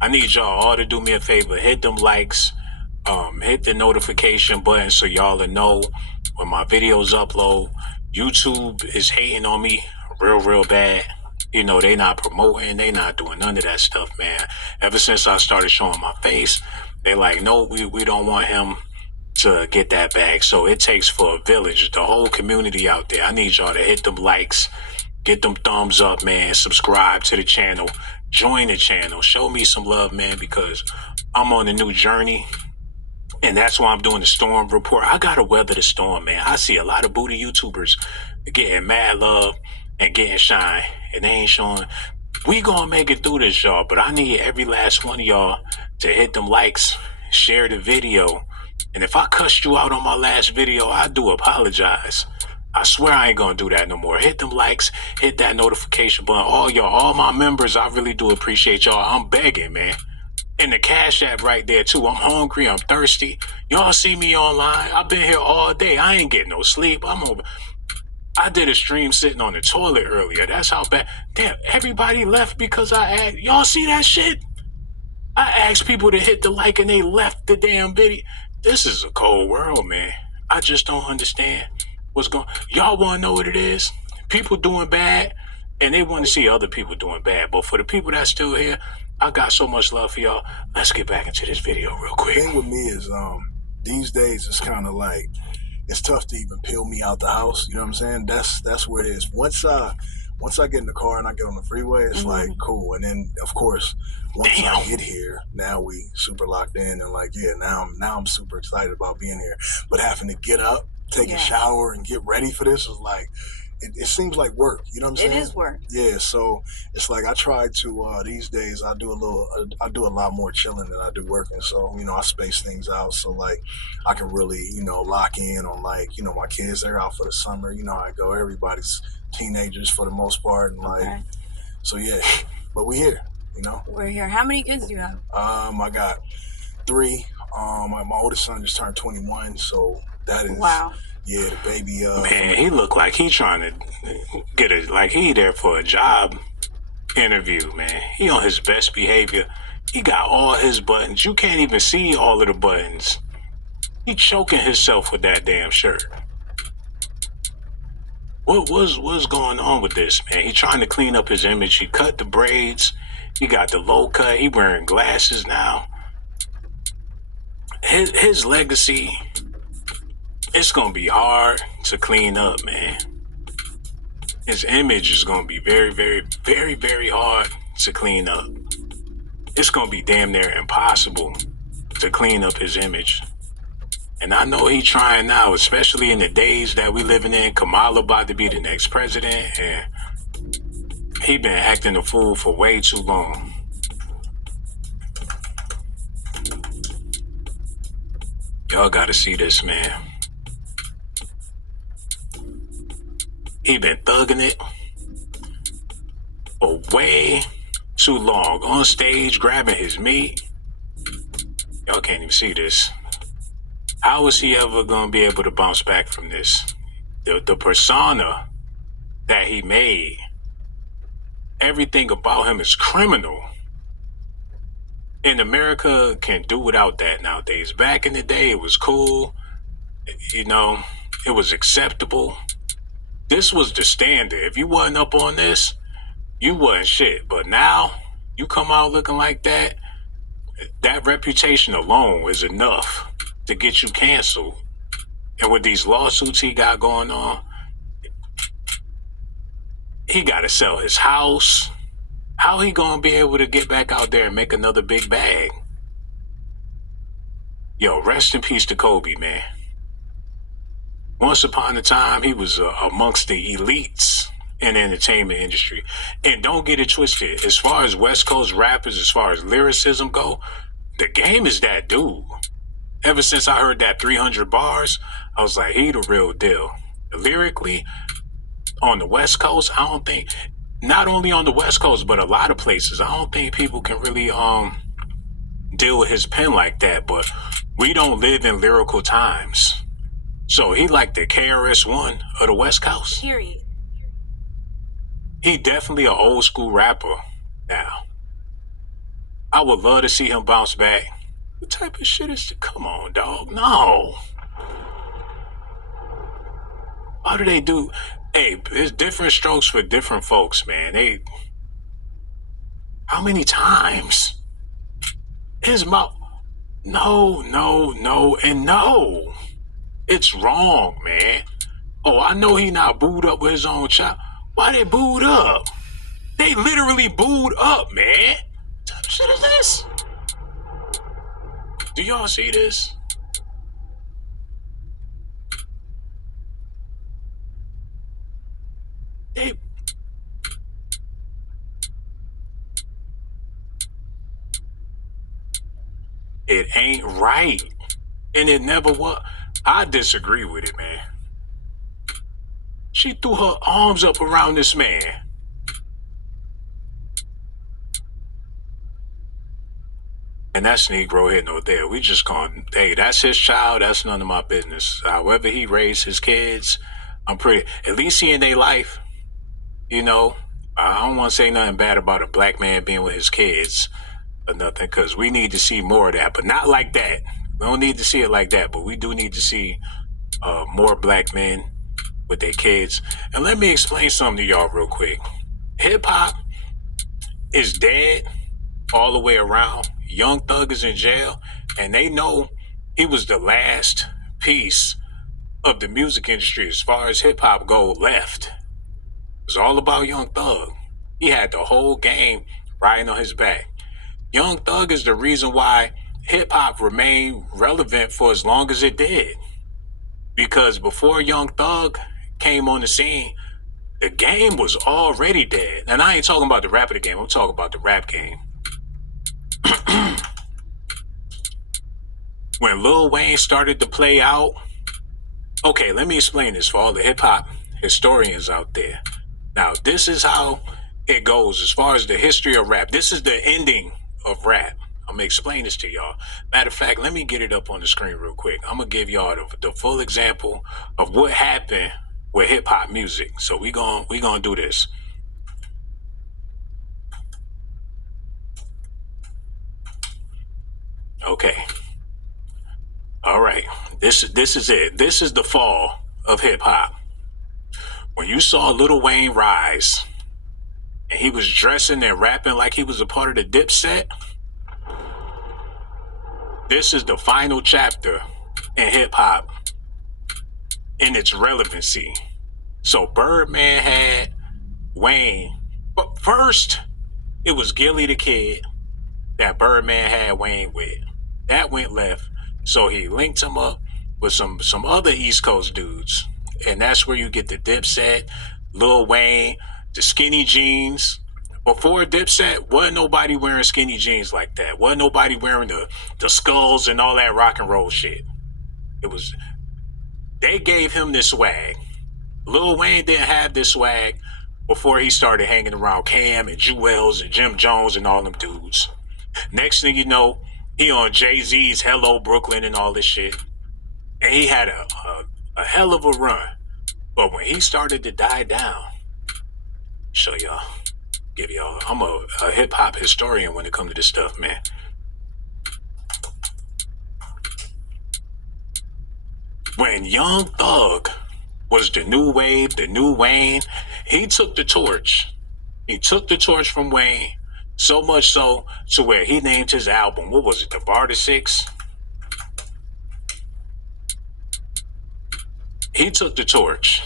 I need y'all all to do me a favor. Hit them likes, hit the notification button so y'all will know when my videos upload. YouTube is hating on me real bad. You know, they not promoting, they not doing none of that stuff, man. Ever since I started showing my face, they like, no, we don't want him to get that bag. So it takes for a village, the whole community out there. I need y'all to hit them likes, get them thumbs up, man. Subscribe to the channel, join the channel, show me some love, man, because I'm on a new journey. And that's why I'm doing the storm report. I gotta weather the storm, man. I see a lot of booty YouTubers getting mad love and getting shine, and they ain't showing. We gonna make it through this, y'all, but I need every last one of y'all to hit them likes, share the video. And if I cussed you out on my last video, I do apologize. I swear I ain't gonna do that no more. Hit them likes, hit that notification button. All y'all, all my members, I really do appreciate y'all. I'm begging, man. And the Cash App right there, too. I'm hungry. I'm thirsty. Y'all see me online. I've been here all day. I ain't getting no sleep. I did a stream sitting on the toilet earlier. That's how bad. Damn, everybody left because I asked. Y'all see that shit? I asked people to hit the like and they left the damn video. This is a cold world, man. I just don't understand what's going on. Y'all want to know what it is? People doing bad, and they want to see other people doing bad. But for the people that's still here, I got so much love for y'all. Let's get back into this video real quick. The thing with me is, these days it's kind of like, it's tough to even peel me out the house. You know what I'm saying? That's where it is. Once I get in the car and I get on the freeway, it's like cool. And then of course, once I get here, now we super locked in and like, yeah, now I'm super excited about being here. But having to get up, take a shower, and get ready for this is like, it seems like work. You know what I'm saying? It is work. Yeah. So it's like I try to these days I do a lot more chilling than I do working. So I space things out so like I can really lock in on like my kids, they're out for the summer. You know how I go. Everybody's teenagers for the most part, and like so yeah. But we here. We're here. How many kids do you have? I got 3. My oldest son just turned 21, so that is wow. Yeah, the baby. Man, he look like he trying to get it, like he there for a job interview, man. He on his best behavior. He got all his buttons. You can't even see all of the buttons. He choking himself with that damn shirt. What's going on with this, man? He trying to clean up his image. He cut the braids. He got the low cut. He wearing glasses now. His legacy, it's gonna be hard to clean up, man. His image is gonna be very, very, very, very hard to clean up. It's gonna be damn near impossible to clean up his image. And I know he trying now, especially in the days that we living in. Kamala about to be the next president, and he been acting a fool for way too long. Y'all gotta see this, man. He been thugging it for way too long. On stage, grabbing his meat. Y'all can't even see this. How is he ever gonna be able to bounce back from this? The persona that he made, everything about him is criminal. And America can do without that nowadays. Back in the day, it was cool. It was acceptable. This was the standard. If you wasn't up on this, you wasn't shit. But now, you come out looking like that, that reputation alone is enough to get you canceled. And with these lawsuits he got going on, he got to sell his house. How he gonna be able to get back out there and make another big bag? Yo, rest in peace to Kobe, man. Once upon a time, he was amongst the elites in the entertainment industry. And don't get it twisted. As far as West Coast rappers, as far as lyricism go, the Game is that dude. Ever since I heard that 300 bars, I was like, he the real deal. lyrically on the West Coast, I don't think, not only on the West Coast, but a lot of places, I don't think people can really deal with his pen like that. But we don't live in lyrical times. So he like the KRS-One of the West Coast. Period. He definitely an old school rapper now. I would love to see him bounce back. What type of shit is come on, dog? No. How do they do? Hey, it's different strokes for different folks, man. How many times? His mouth. No, and no. It's wrong, man. Oh, I know he not booed up with his own child. Why they booed up? They literally booed up, man. What type of shit is this? Do y'all see this? They It ain't right. And it never was. I disagree with it, man. She threw her arms up around this man. And that's Negro here, no there. We just calling, hey, that's his child. That's none of my business. However he raised his kids, I'm pretty, at least he in their life. You know, I don't want to say nothing bad about a black man being with his kids or nothing, because we need to see more of that, but not like that. We don't need to see it like that, but we do need to see more black men with their kids. And let me explain something to y'all real quick. Hip hop is dead all the way around. Young Thug is in jail, and they know he was the last piece of the music industry as far as hip hop go left. It was all about Young Thug. He had the whole game riding on his back. Young Thug is the reason why hip hop remained relevant for as long as it did. Because before Young Thug came on the scene, the game was already dead. And I ain't talking about the rap of the game, I'm talking about the rap game. When Lil Wayne started to play out, okay, let me explain this for all the hip hop historians out there. Now, this is how it goes as far as the history of rap. This is the ending of rap. I'm gonna explain this to y'all. Matter of fact, let me get it up on the screen real quick. I'm gonna give y'all the full example of what happened with hip hop music. So we gonna do this. Okay. All right. This is it. This is the fall of hip hop. When you saw Lil Wayne rise, and he was dressing and rapping like he was a part of the Dipset, this is the final chapter in hip hop in its relevancy. So Birdman had Wayne, but first it was Gilly the Kid that Birdman had Wayne with. That went left, so he linked him up with some other East Coast dudes, and that's where you get the Dipset, Lil Wayne, the skinny jeans. Before Dipset, wasn't nobody wearing skinny jeans like that. Wasn't nobody wearing the skulls and all that rock and roll shit. They gave him this swag. Lil Wayne didn't have this swag before he started hanging around Cam and Jewels and Jim Jones and all them dudes. Next thing you know, he on Jay-Z's Hello Brooklyn and all this shit. And he had a hell of a run. But when he started to die down, show y'all, give y'all, I'm a hip hop historian when it comes to this stuff, man. When Young Thug was the new wave, the new Wayne, he took the torch. He took the torch from Wayne, so much so to where he named his album, what was it, The Bar to Six? He took the torch,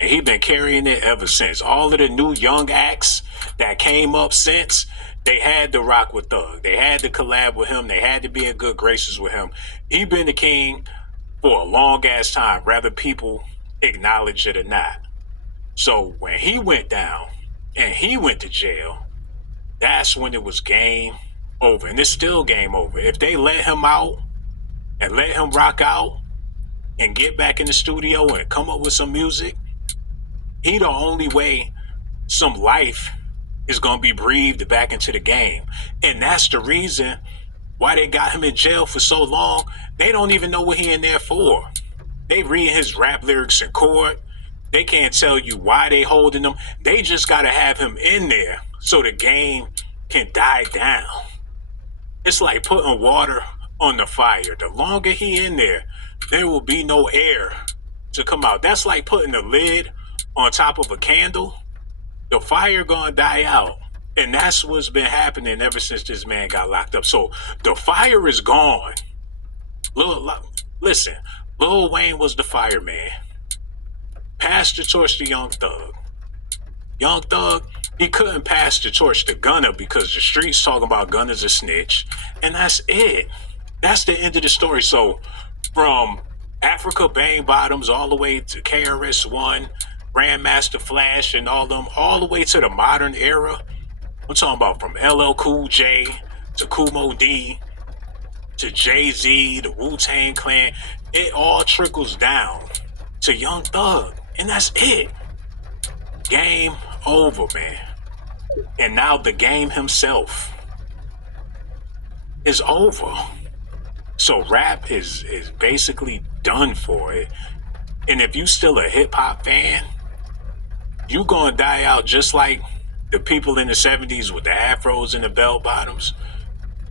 and he been carrying it ever since. All of the new young acts that came up since, they had to rock with Thug. They had to collab with him. They had to be in good graces with him. He been the king for a long ass time, whether people acknowledge it or not. So when he went down and he went to jail, that's when it was game over. And it's still game over. If they let him out and let him rock out, and get back in the studio and come up with some music, he the only way some life is going to be breathed back into the game. And that's the reason why they got him in jail for so long. They don't even know what he in there for. They read his rap lyrics in court. They can't tell you why they holding him. They just got to have him in there so the game can die down. It's like putting water on the fire. The longer he in there will be no air to come out. That's like putting a lid on top of a candle. The fire gonna die out. And that's what's been happening ever since this man got locked up. So the fire is gone. Listen, Lil Wayne was the fireman. Passed the torch to Young Thug. Young Thug, he couldn't pass the torch to Gunna because the streets talking about Gunna's a snitch. And that's it. That's the end of the story. So from Africa Bang Bottoms all the way to KRS-One, Grandmaster Flash and all them, all the way to the modern era. I'm talking about from LL Cool J to Kumo D to Jay-Z, the Wu-Tang Clan. It all trickles down to Young Thug. And that's it. Game over, man. And now the game himself is over. So rap is basically done for it. And if you still a hip-hop fan, you gonna die out just like the people in the 70s with the afros and the bell-bottoms.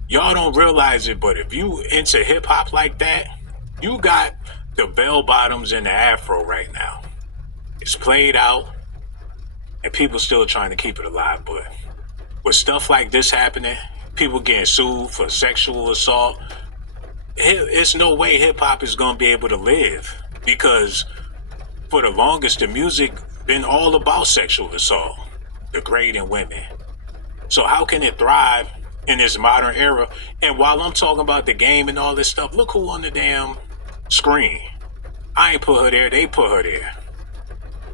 Y'all don't realize it, but if you into hip-hop like that, you got the bell-bottoms and the afro right now. It's played out, and people still trying to keep it alive, but with stuff like this happening, people getting sued for sexual assault, it's no way hip-hop is going to be able to live, because for the longest, the music been all about sexual assault, degrading women. So how can it thrive in this modern era? And while I'm talking about the game and all this stuff, look who on the damn screen. I ain't put her there, they put her there.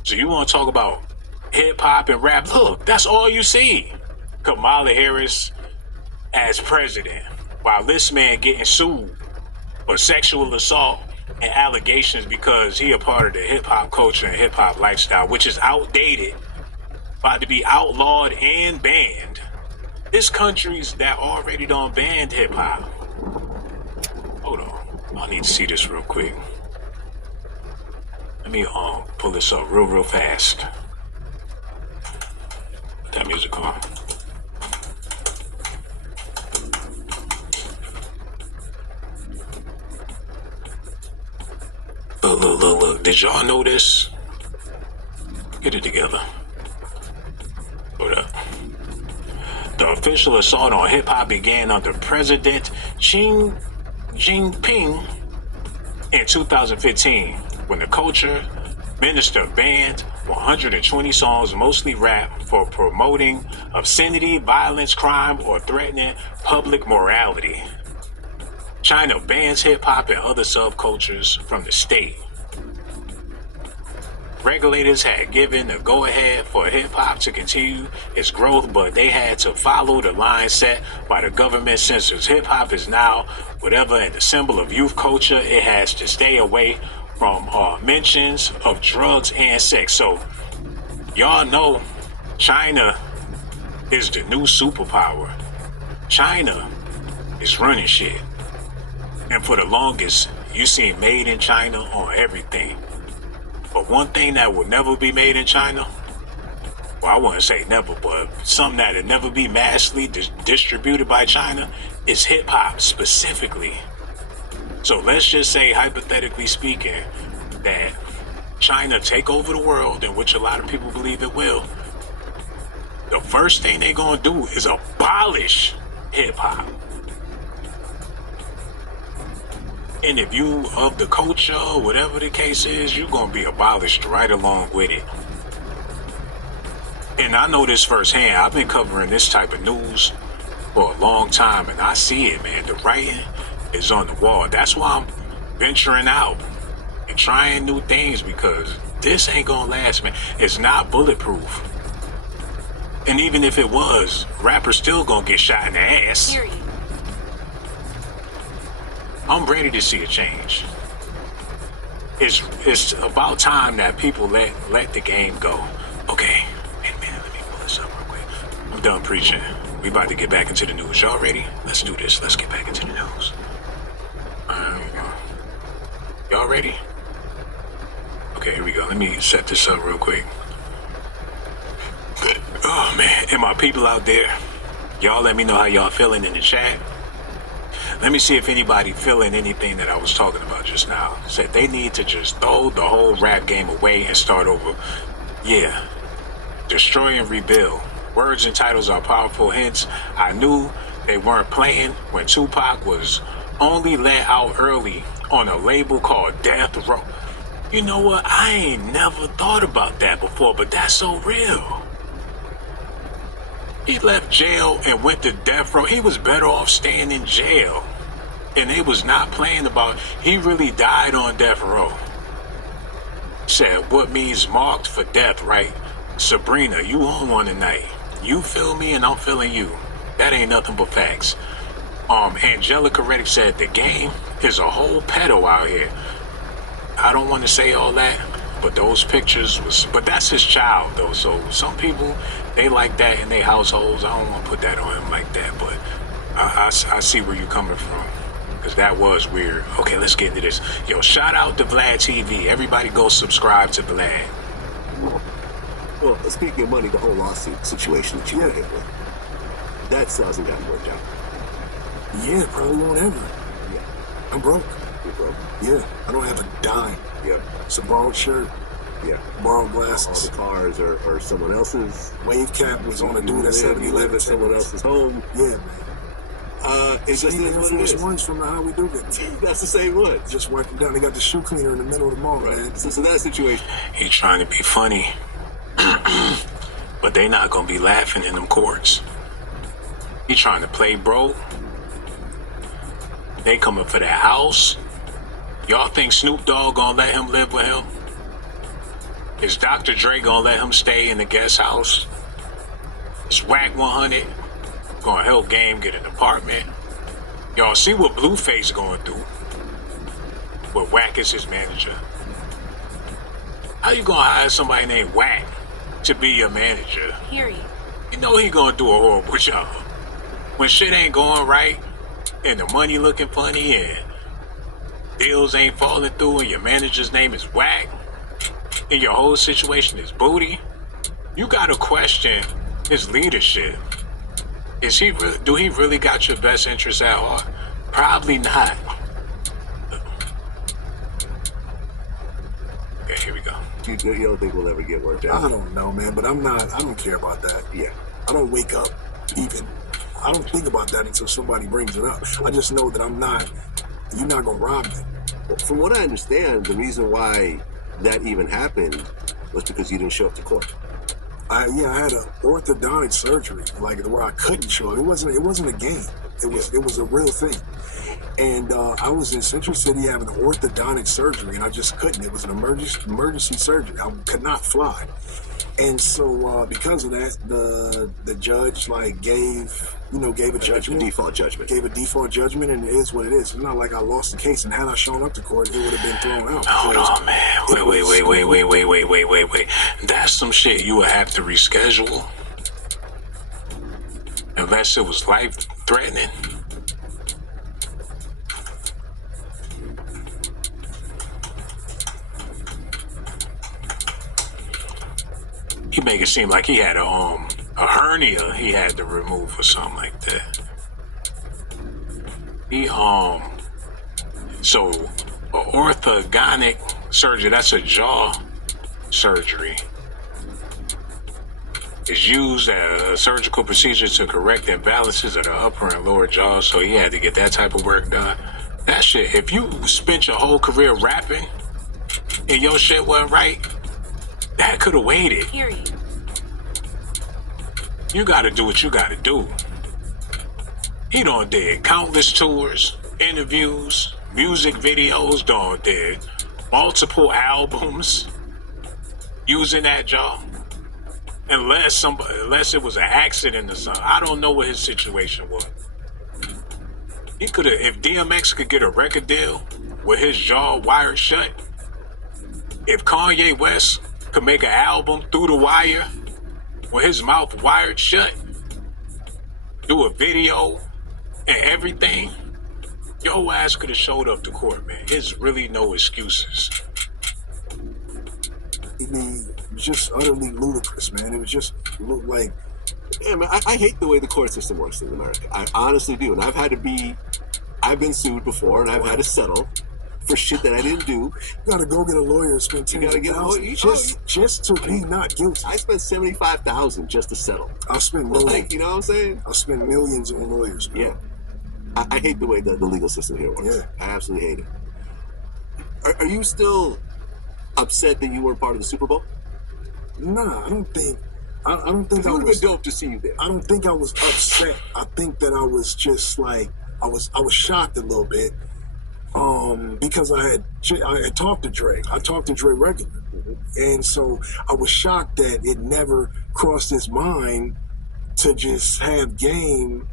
So you want to talk about hip-hop and rap? Look, that's all you see. Kamala Harris as president, while this man getting sued for sexual assault and allegations because he a part of the hip-hop culture and hip-hop lifestyle, which is outdated, about to be outlawed and banned. There's countries that already done banned hip-hop. Hold on, I need to see this real quick. Let me pull this up real fast. Put that music on. Look. Did y'all know this? Get it together. Hold up. The official assault on hip-hop began under President Xi Jinping in 2015, when the culture minister banned 120 songs, mostly rap, for promoting obscenity, violence, crime, or threatening public morality. China bans hip-hop and other subcultures from the state. Regulators had given the go-ahead for hip-hop to continue its growth, but they had to follow the line set by the government censors. Hip-hop is now whatever and the symbol of youth culture. It has to stay away from mentions of drugs and sex. So y'all know China is the new superpower. China is running shit. And for the longest, you seen made in China on everything. But one thing that will never be made in China, well, I wouldn't say never, but something that'll never be massively distributed by China is hip-hop specifically. So let's just say, hypothetically speaking, that China take over the world, in which a lot of people believe it will. The first thing they're gonna do is abolish hip-hop. And if you of the culture, whatever the case is, you're gonna be abolished right along with it. And I know this firsthand. I've been covering this type of news for a long time, and I see it, man. The writing is on the wall. That's why I'm venturing out and trying new things, because this ain't gonna last, man. It's not bulletproof. And even if it was, rappers still gonna get shot in the ass. Period. I'm ready to see a change. It's about time that people let the game go. Okay, hey man, let me pull this up real quick. I'm done preaching. We about to get back into the news. Y'all ready? Let's do this. Let's get back into the news. Y'all ready? Okay, here we go. Let me set this up real quick. Oh man, and my people out there, y'all let me know how y'all feeling in the chat. Let me see if anybody feeling anything that I was talking about just now. Said they need to just throw the whole rap game away and start over. Yeah. Destroy and rebuild. Words and titles are powerful hints. I knew they weren't playing when Tupac was only let out early on a label called Death Row. You know what? I ain't never thought about that before, but that's so real. He left jail and went to death row. He was better off staying in jail. And they was not playing about, he really died on death row. Said, what means marked for death, right? Sabrina, you on one tonight. You feel me and I'm feeling you. That ain't nothing but facts. Angelica Reddick said, the game is a whole pedo out here. I don't want to say all that, but those pictures was, but that's his child though. So some people, they like that in their households. I don't want to put that on him like that, but I see where you're coming from. Because that was weird. Okay, let's get into this. Yo, shout out to Vlad TV. Everybody go subscribe to Vlad. Well, speaking of money, the whole lawsuit situation that you were hit with, that still hasn't gotten worked out. Yeah, probably won't ever. Yeah. I'm broke. You're broke. Yeah, I don't have a dime. Yeah. It's a borrowed shirt. Yeah. Borrowed All glasses. the cars are someone else's. Wave cap was on a dude at You live 7-Eleven. at someone else's home. Yeah, man. It just is what it is. ones from the How We Do It. That's the same one. Just wiping down. They got the shoe cleaner in the middle of the mall, Right. man. So that situation. He trying to be funny. But they not gonna be laughing in them courts. He trying to play bro. They coming for that house. Y'all think Snoop Dogg gonna let him live with him? Is Dr. Dre gonna let him stay in the guest house? Is Whack 100 gonna help Game get an apartment? Y'all see what Blueface going through? Where Whack is his manager. How you gonna hire somebody named Whack to be your manager? Period. You know he gonna do a horrible job. When shit ain't going right, and the money looking funny, and deals ain't falling through, and your manager's name is Whack, and your whole situation is booty, you gotta question his leadership. Do he really got your best interests at heart? Probably not. Okay, here we go. You don't think we'll ever get worked out? I don't know, man, but I don't care about that. Yeah. I don't wake up even. I don't think about that until somebody brings it up. I just know that you're not gonna rob me. Well, from what I understand, the reason why that even happened was because you didn't show up to court. I had an orthodontic surgery, like where I couldn't show up. It wasn't a game. It was a real thing. And I was in Central City having an orthodontic surgery, and I just couldn't. It was an emergency surgery. I could not fly. And so because of that, the judge gave a judgment. A default judgment. Gave a default judgment, and it is what it is. It's not like I lost the case, and had I shown up to court, it would have been thrown out. Hold on, man. Wait. That's some shit you would have to reschedule. Unless it was life-threatening. He make it seem like he had a hernia he had to remove or something like that. So orthodontic surgery, that's a jaw surgery. Is used as a surgical procedure to correct imbalances of the upper and lower jaws, so he had to get that type of work done. That shit, if you spent your whole career rapping and your shit wasn't right, that could have waited. Period. You gotta do what you gotta do. He done did countless tours, interviews, music videos, done did multiple albums using that jaw. Unless it was an accident or something. I don't know what his situation was. He could have, if DMX could get a record deal with his jaw wired shut, If Kanye West could make an album through the wire, with his mouth wired shut, do a video and everything, your ass could have showed up to court, man. There's really no excuses. I mean, just utterly ludicrous, man. It was just like, Yeah, man, I hate the way the court system works in America. I honestly do. And I've been sued before and I've had to settle for shit that I didn't do. You gotta go get a lawyer and spend $10,000 just to be not guilty. I spent $75,000 just to settle. I'll spend millions. Like, you know what I'm saying? I'll spend millions on lawyers, man. Yeah. I hate the way the legal system here works. Yeah. I absolutely hate it. Are you still upset that you weren't part of the Super Bowl? Nah, I don't think I would have been dope to see you there. I don't think I was upset. I think that I was just like I was shocked a little bit. Because I had talked to Dre. I talked to Dre regularly. And so I was shocked that it never crossed his mind to just have Game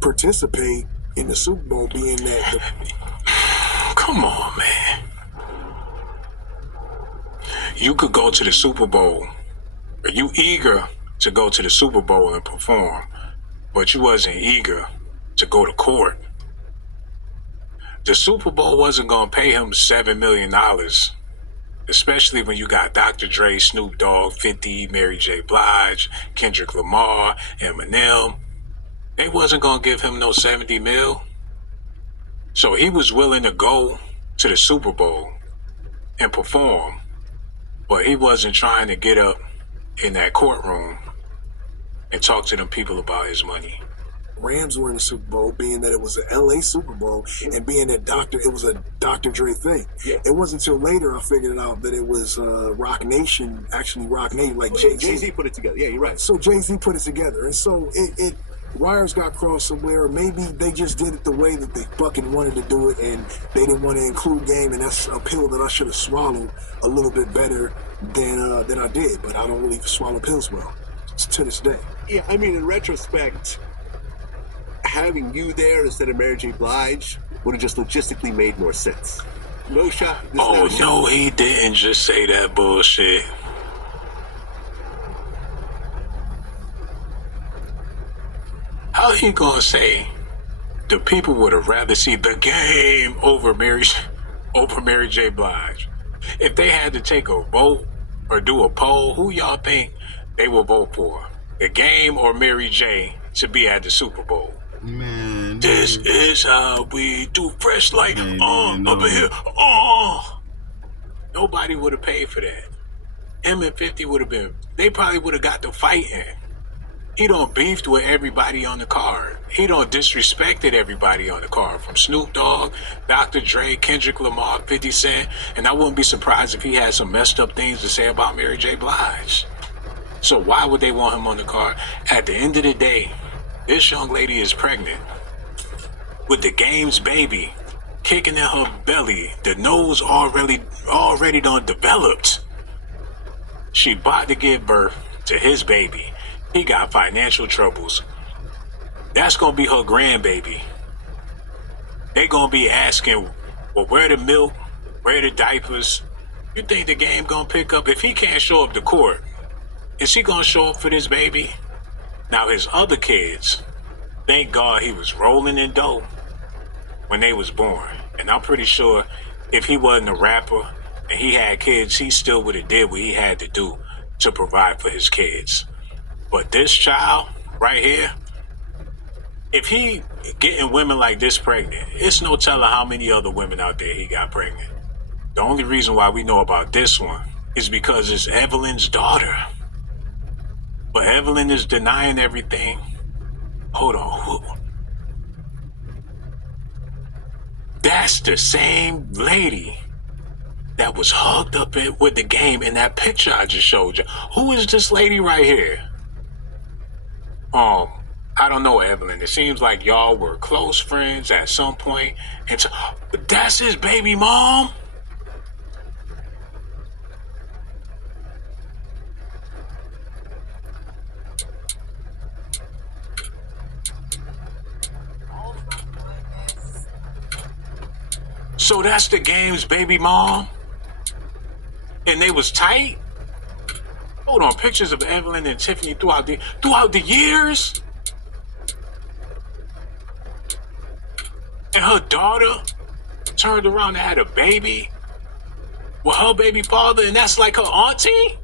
participate in the Super Bowl, being that Come on, man. You could go to the Super Bowl. Are you eager to go to the Super Bowl and perform? But you wasn't eager to go to court. The Super Bowl wasn't going to pay him $7 million, especially when you got Dr. Dre, Snoop Dogg, 50, Mary J. Blige, Kendrick Lamar, Eminem. They wasn't going to give him no 70 mil. So he was willing to go to the Super Bowl and perform, but he wasn't trying to get up in that courtroom and talk to them people about his money. Rams were in the Super Bowl, being that it was an LA Super Bowl, and being that it was a Dr. Dre thing. Yeah. It wasn't until later I figured out that it was Rock Nation, like Jay-Z put it together. Yeah, you're right. So Jay-Z put it together, and so it wires got crossed somewhere. Maybe they just did it the way that they fucking wanted to do it, and they didn't want to include Game, and that's a pill that I should have swallowed a little bit better than I did. But I don't really swallow pills well to this day. Yeah, I mean, in retrospect, having you there instead of Mary J. Blige would have just logistically made more sense. No shot. Oh, no, he didn't just say that bullshit. How he gonna say the people would have rather see the Game over Mary J. Blige? If they had to take a vote or do a poll, who y'all think they will vote for? The Game or Mary J. to be at the Super Bowl? Man, This is how we do fresh like up in here. Nobody would have paid for that. Him and 50 would have been, they probably would have got to fighting. He done beefed with everybody on the card. He done disrespected everybody on the card, from Snoop Dogg, Dr. Dre, Kendrick Lamar, 50 Cent, and I wouldn't be surprised if he had some messed up things to say about Mary J. Blige. So why would they want him on the card? At the end of the day, this young lady is pregnant with the Game's baby kicking in her belly. The nose already done developed. She about to give birth to his baby. He got financial troubles. That's gonna be her grandbaby. They gonna be asking, well, where the milk? Where the diapers? You think the Game gonna pick up? If he can't show up to court, is he gonna show up for this baby? Now his other kids, thank God he was rolling in dough when they was born. And I'm pretty sure if he wasn't a rapper and he had kids, he still would have did what he had to do to provide for his kids. But this child right here, if he getting women like this pregnant, it's no telling how many other women out there he got pregnant. The only reason why we know about this one is because it's Evelyn's daughter. But Evelyn is denying everything. Hold on. That's the same lady that was hugged up with the Game in that picture I just showed you. Who is this lady right here? I don't know, Evelyn. It seems like y'all were close friends at some point. And so, but that's his baby mom? So that's the Game's baby mom? and they was tight. Hold on, pictures of Evelyn and Tiffany throughout the years, and her daughter turned around and had a baby with her baby father, and that's like her auntie.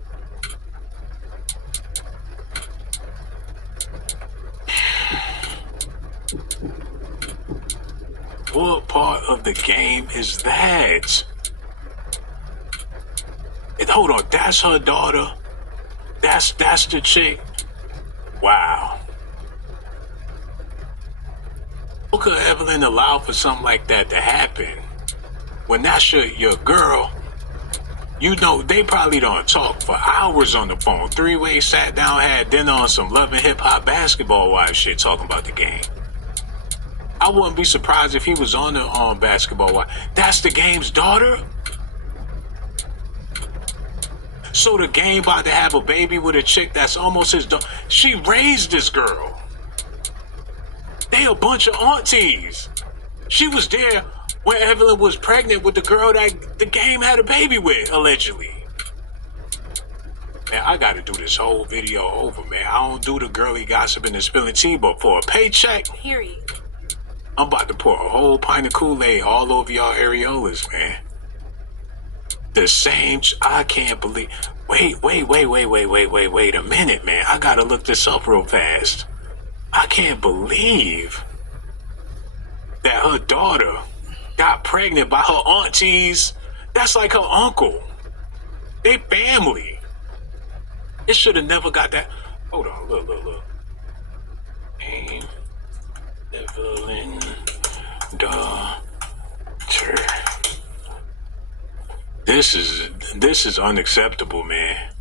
What part of the game is that? Hold on, that's her daughter. That's the chick. Wow. How could Evelyn allow for something like that to happen? When that's your girl, you know, they probably don't talk for hours on the phone. Three-way, sat down, had dinner on some Love and Hip Hop basketball wife shit talking about the game. I wouldn't be surprised if he was on the basketball wife. That's the game's daughter? So the game about to have a baby with a chick that's almost his daughter. She raised this girl. They a bunch of aunties. She was there when Evelyn was pregnant with the girl that the game had a baby with, allegedly. Man, I gotta do this whole video over, man. I don't do the girly gossiping and spilling tea, but for a paycheck, Period. I'm about to pour a whole pint of Kool-Aid all over y'all areolas, man. The same, I can't believe. Wait a minute, man. I gotta look this up real fast. I can't believe that her daughter got pregnant by her aunties. That's like her uncle. They family. It should have never got that. Hold on, look. Evelyn, daughter. This is unacceptable, man.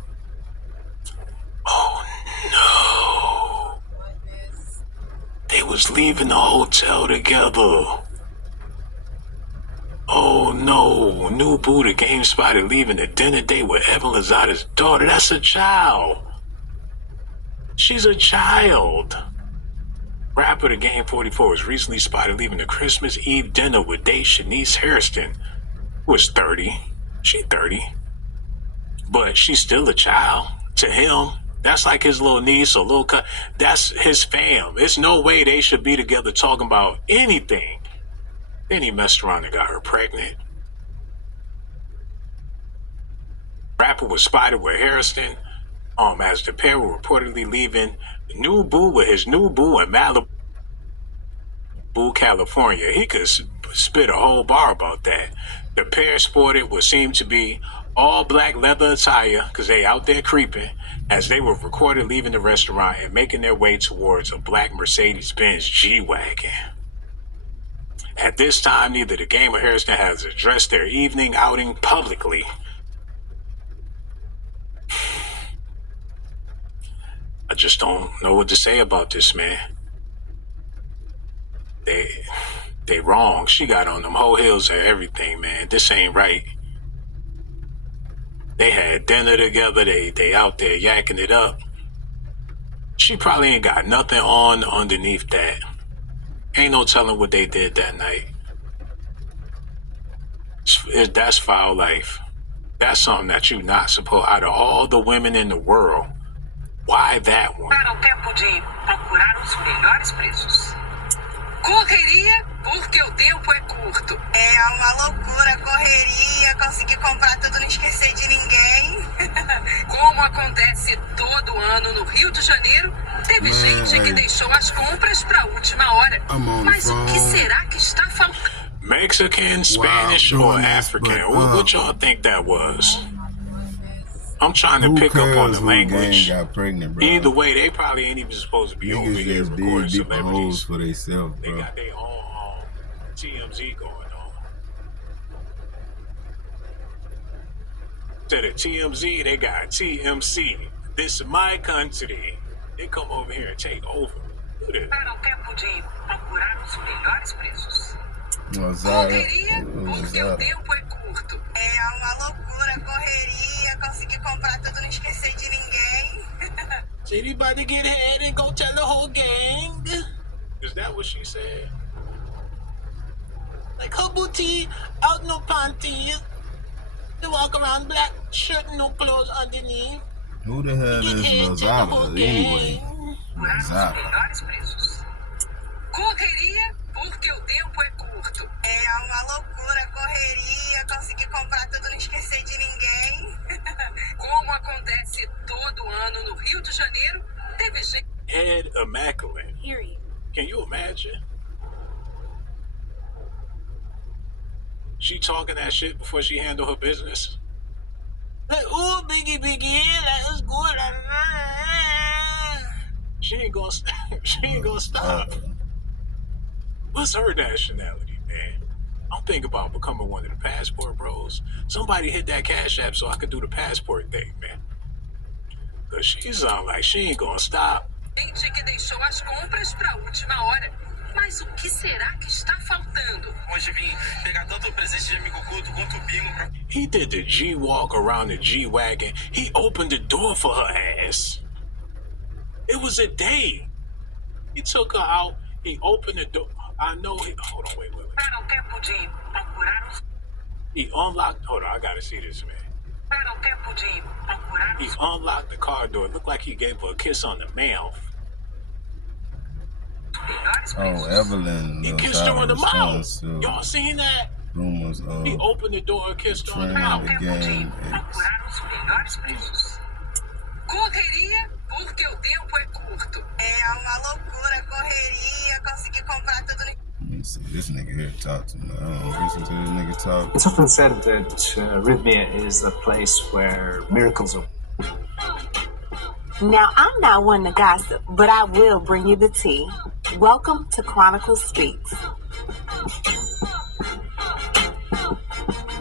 Oh no. They was leaving the hotel together. Oh no, new boo, the game spotted leaving the dinner date with Evelyn Lozada's daughter. That's a child. She's a child. Rapper The Game 44 was recently spotted leaving the Christmas Eve dinner with date Shanice Hairston, who was 30. She 30. But she's still a child. To him, that's like his little niece or little cut. That's his fam. There's no way they should be together talking about anything. Then he messed around and got her pregnant. Rapper was spotted with Hairston as the pair were reportedly leaving new boo with his new boo in Malibu, California. He could spit a whole bar about that. The pair sported what seemed to be all black leather attire because they out there creeping as they were recorded leaving the restaurant and making their way towards a black Mercedes-Benz G-Wagon. At this time, neither the game or Hairston has addressed their evening outing publicly. I just don't know what to say about this, man. They wrong. She got on them whole heels and everything, man. This ain't right. They had dinner together. They out there yakking it up. She probably ain't got nothing on underneath that. Ain't no telling what they did that night. That's foul life. That's something that you not supposed. Out of all the women in the world, why that one? Era o tempo de procurar os melhores preços. Correria, porque o tempo é curto. É uma loucura, correria, conseguir comprar tudo, não esquecer de ninguém. Como acontece todo ano no Rio de Janeiro, teve gente que deixou as compras para a última hora. Mas o que será que está faltando? Mexican, Spanish, or African? What y'all think that was? I'm trying to pick up on the language. Got pregnant, bro. Either way, they probably ain't even supposed to be over here recording celebrities. For themselves, They bro. got their own TMZ going on. Instead of TMZ, they got TMC. This is my country. They come over here and take over. Look at this. Era o tempo de procurar os melhores preços. Zara. Correria, porque o tempo é curto. É uma loucura, correria, conseguir comprar tudo, não esquecer de ninguém. Is anybody get ahead and go tell the whole gang? Is that what she said? Like her booty out no panties. walk around black shirt and no clothes underneath. Who the hell is Lozada anyway? Lozada. Correria porque o tempo é curto. É uma loucura, correria, conseguir comprar tudo, não esquecer de ninguém. Como acontece todo ano no Rio de Janeiro, teve gente... Head immaculate. Period. Can you imagine? She talking that shit before she handle her business. Like, ooh, biggie, that was good. She ain't gonna stop. What's her nationality, man? I'm thinking about becoming one of the passport bros. Somebody hit that Cash App so I could do the passport thing, man. Cause she sound like she ain't gonna stop. Gente que deixou as compras pra última hora. Mas o que será que está faltando? Hoje vim pegar tanto o presente de amigo culto quanto o bingo pra... He did the G-walk around the G-Wagon. He opened the door for her ass. It was a day. He took her out. He opened the door. I know he... Hold on, wait. Para o tempo de procurar os... He unlocked... Hold on, I gotta see this, man. Para o tempo de procurar He os... unlocked the car door. It looked like he gave her a kiss on the mouth. Oh, Evelyn He kissed her on the mouth. response to Y'all seen that? rumors of He opened the door and kissed her on the betraying mouth. the game ex. Procurar os melhores preços. Correria porque o tempo é curto. É uma loucura, correria, conseguir comprar tudo... Let me see this nigga here talk to me. I don't listen to this nigga talk. It's often said that Rhythmia is a place where miracles are. Now, I'm not one to gossip, but I will bring you the tea. Welcome to Chronicle Speaks.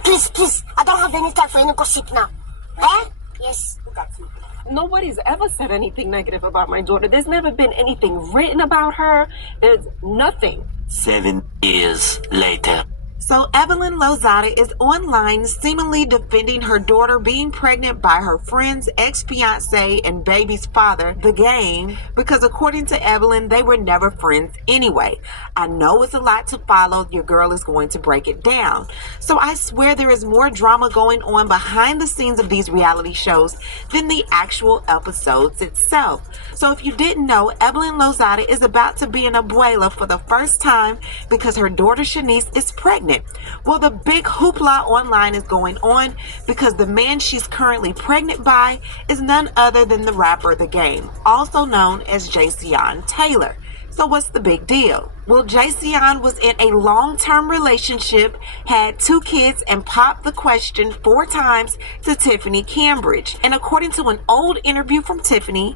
Please, I don't have any time for any gossip now. Eh? Yes, look at you. Nobody's ever said anything negative about my daughter. There's never been anything written about her. There's nothing. 7 years later. So Evelyn Lozada is online seemingly defending her daughter being pregnant by her friend's ex-fiance and baby's father, The Game, because according to Evelyn, they were never friends anyway. I know it's a lot to follow. Your girl is going to break it down. So I swear there is more drama going on behind the scenes of these reality shows than the actual episodes itself. So if you didn't know, Evelyn Lozada is about to be an abuela for the first time because her daughter Shanice is pregnant. Well, the big hoopla online is going on because the man she's currently pregnant by is none other than the rapper The Game, also known as Jayceon Taylor. So what's the big deal? Well, Jayceon was in a long-term relationship, had 2 kids, and popped the question 4 times to Tiffany Cambridge. And according to an old interview from Tiffany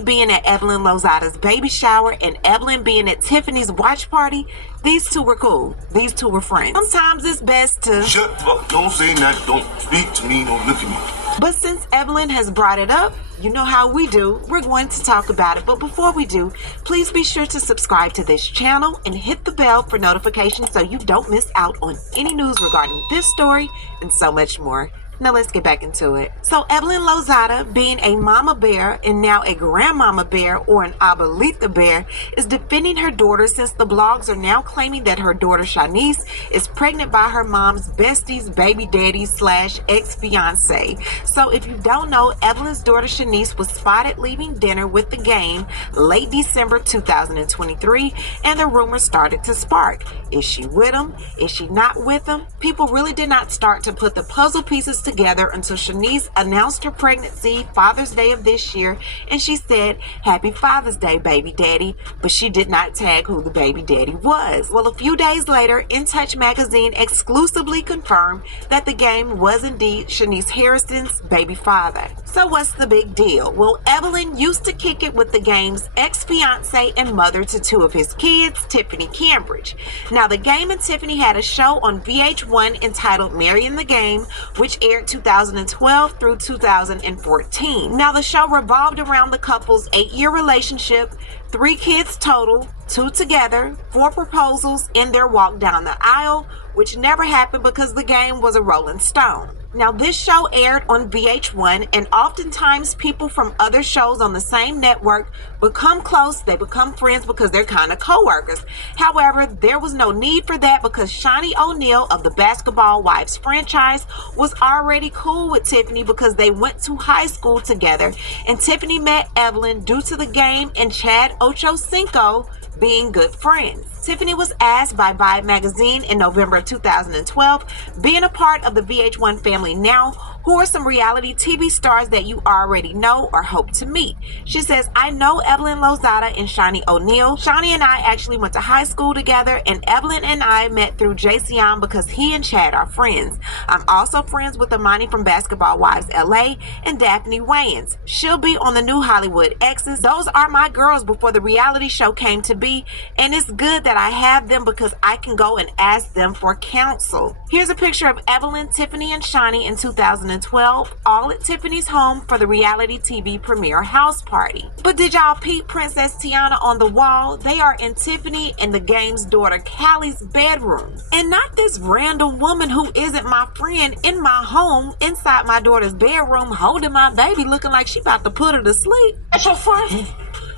being at Evelyn Lozada's baby shower and Evelyn being at Tiffany's watch party, these two were cool. These two were friends. Sometimes it's best to... Shut up. Don't say nothing. Don't speak to me. Don't look at me. But since Evelyn has brought it up, you know how we do. We're going to talk about it. But before we do, please be sure to subscribe to this channel and hit the bell for notifications so you don't miss out on any news regarding this story and so much more. Now let's get back into it. So Evelyn Lozada, being a mama bear and now a grandmama bear or an abuelita bear, is defending her daughter since the blogs are now claiming that her daughter Shanice is pregnant by her mom's bestie's baby daddy / ex-fiance. So if you don't know, Evelyn's daughter Shanice was spotted leaving dinner with The Game late December 2023, and the rumors started to spark. Is she with him? Is she not with him? People really did not start to put the puzzle pieces together until Shanice announced her pregnancy Father's Day of this year, and she said, "Happy Father's Day, baby daddy," but she did not tag who the baby daddy was. Well, a few days later, In Touch magazine exclusively confirmed that The Game was indeed Shanice Harrison's baby father. So what's the big deal? Well, Evelyn used to kick it with The Game's ex-fiance and mother to 2 of his kids, Tiffany Cambridge. Now, The Game and Tiffany had a show on VH1 entitled Marrying the Game, which aired 2012 through 2014. Now, the show revolved around the couple's 8-year relationship, 3 kids total, 2 together, 4 proposals in their walk down the aisle, which never happened because The Game was a Rolling Stone. Now, this show aired on VH1, and oftentimes people from other shows on the same network become close. They become friends because they're kind of co-workers. However, there was no need for that because Shawnee O'Neal of the Basketball Wives franchise was already cool with Tiffany because they went to high school together, and Tiffany met Evelyn due to the game and Chad Ochocinco being good friends. Tiffany was asked by Vibe magazine in November of 2012, being a part of the VH1 family now, who are some reality TV stars that you already know or hope to meet. She says, I know Evelyn Lozada and Shawnee O'Neal. Shawnee and I actually went to high school together, and Evelyn and I met through Jayceon because he and Chad are friends. I'm also friends with Amani from Basketball Wives LA and Daphne Wayans. She'll be on the new Hollywood Exes. Those are my girls before the reality show came to be, and it's good that I have them because I can go and ask them for counsel. Here's a picture of Evelyn, Tiffany, and Shawnee in 2012, all at Tiffany's home for the reality TV premiere house party. But did y'all peep Princess Tiana on the wall? They are in Tiffany and the game's daughter Callie's bedroom. And not this random woman who isn't my friend in my home inside my daughter's bedroom holding my baby looking like she about to put her to sleep. That's your friend?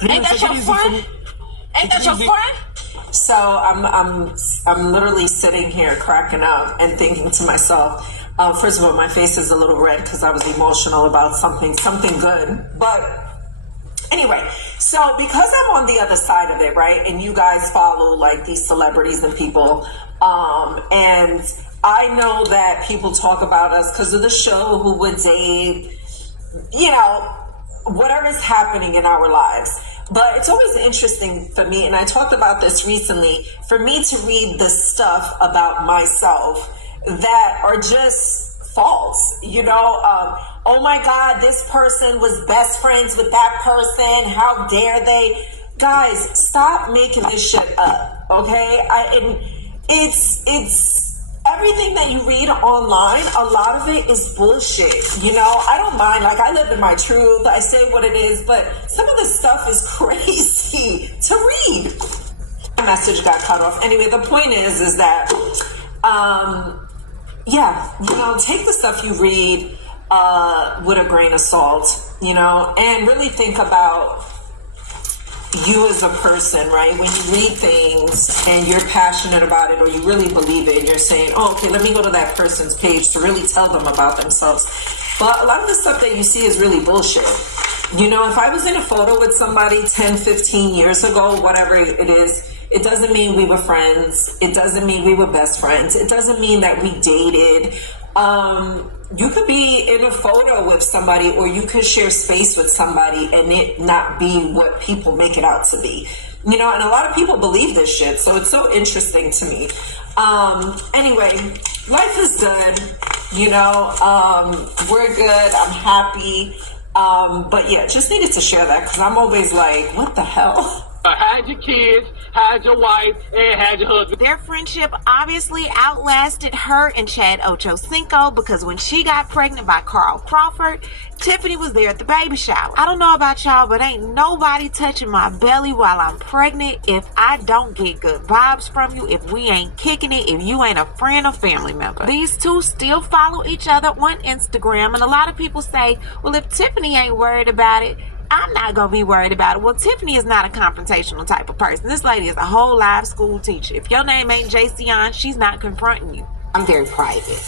Ain't that your friend? Ain't that your friend? So I'm literally sitting here cracking up and thinking to myself, first of all, my face is a little red because I was emotional about something good. But anyway, so because I'm on the other side of it, right, and you guys follow like these celebrities and people, and I know that people talk about us because of the show, who would date, you know, whatever's happening in our lives. But it's always interesting for me, and I talked about this recently, for me to read the stuff about myself that are just false. You know, oh my God, this person was best friends with that person. How dare they? Guys, stop making this shit up, okay? It's everything that you read online, a lot of it is bullshit. You know, I don't mind. Like, I live in my truth. I say what it is, but some of this stuff is crazy to read. My message got cut off. Anyway, the point is that, yeah, you know, take the stuff you read with a grain of salt, you know, and really think about you as a person, right? When you read things and you're passionate about it or you really believe it, you're saying, oh, okay, let me go to that person's page to really tell them about themselves. But a lot of the stuff that you see is really bullshit. You know, if I was in a photo with somebody 10, 15 years ago, whatever it is, it doesn't mean we were friends. It doesn't mean we were best friends. It doesn't mean that we dated. You could be in a photo with somebody, or you could share space with somebody and it not be what people make it out to be. You know, and a lot of people believe this shit, so it's so interesting to me. Anyway, life is good. You know, we're good. I'm happy. But yeah, just needed to share that because I'm always like, what the hell? Hide your kids, hide your wife, and hide your husband. Their friendship obviously outlasted her and Chad Ochocinco because when she got pregnant by Carl Crawford, Tiffany was there at the baby shower. I don't know about y'all, but ain't nobody touching my belly while I'm pregnant if I don't get good vibes from you, if we ain't kicking it, if you ain't a friend or family member. These two still follow each other on Instagram, and a lot of people say, well, if Tiffany ain't worried about it, I'm not going to be worried about it. Well, Tiffany is not a confrontational type of person. This lady is a whole live school teacher. If your name ain't Jayceon, she's not confronting you. I'm very private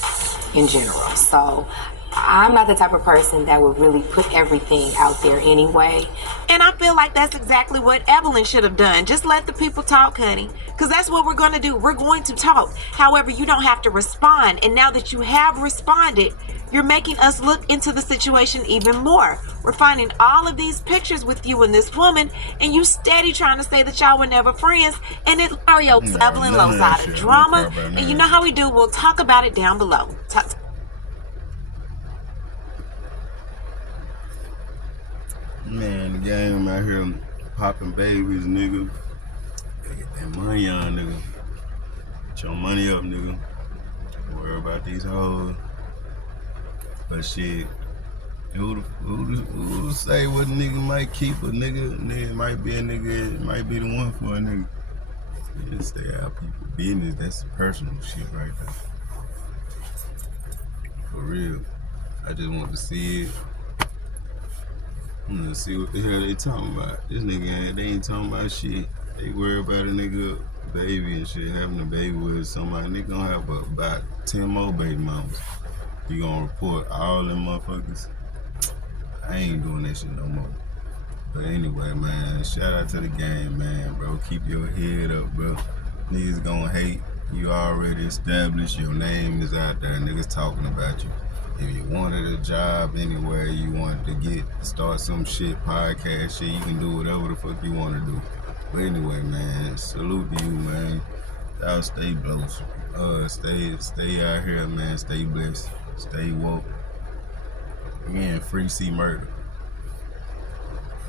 in general, so I'm not the type of person that would really put everything out there anyway. And I feel like that's exactly what Evelyn should have done. Just let the people talk, honey. Because that's what we're going to do. We're going to talk. However, you don't have to respond. And now that you have responded, you're making us look into the situation even more. We're finding all of these pictures with you and this woman, and you steady trying to say that y'all were never friends. And it Mario's Evelyn Lozada drama. And you know how we do. We'll talk about it down below. Man, the game out here popping babies, nigga. Get that money on, nigga. Get your money up, nigga. Don't worry about these hoes. But shit, who say what nigga might keep a nigga? Nigga might be a nigga, it might be the one for a nigga. Just stay out of people's business. That's personal shit right there. For real. real. I just want to see it. I'm gonna see what the hell they talking about. This nigga, they ain't talking about shit. They worry about a nigga baby and shit, having a baby with somebody. Nigga gonna have about 10 more baby mamas. You gonna report all them motherfuckers? I ain't doing that shit no more. But anyway, man, shout out to the game, man, bro. Keep your head up, bro. Niggas gonna hate. You already established. Your name is out there. Niggas talking about you. If you wanted a job anywhere, you wanted to start some shit, podcast shit, you can do whatever the fuck you want to do. But anyway, man, salute to you, man. Y'all stay blessed. Stay out here, man. Stay blessed. Stay woke. Again, free C murder.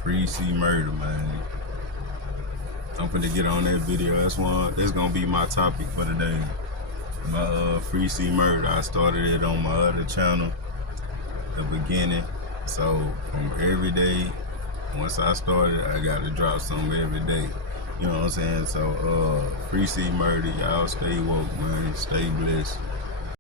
Free C murder, man. I'm finna get on that video. That's gonna be my topic for today. My free C murder. I started it on my other channel, the beginning. So from every day, once I started, I gotta drop something every day. You know what I'm saying? So free C murder. Y'all stay woke, man. Stay blessed.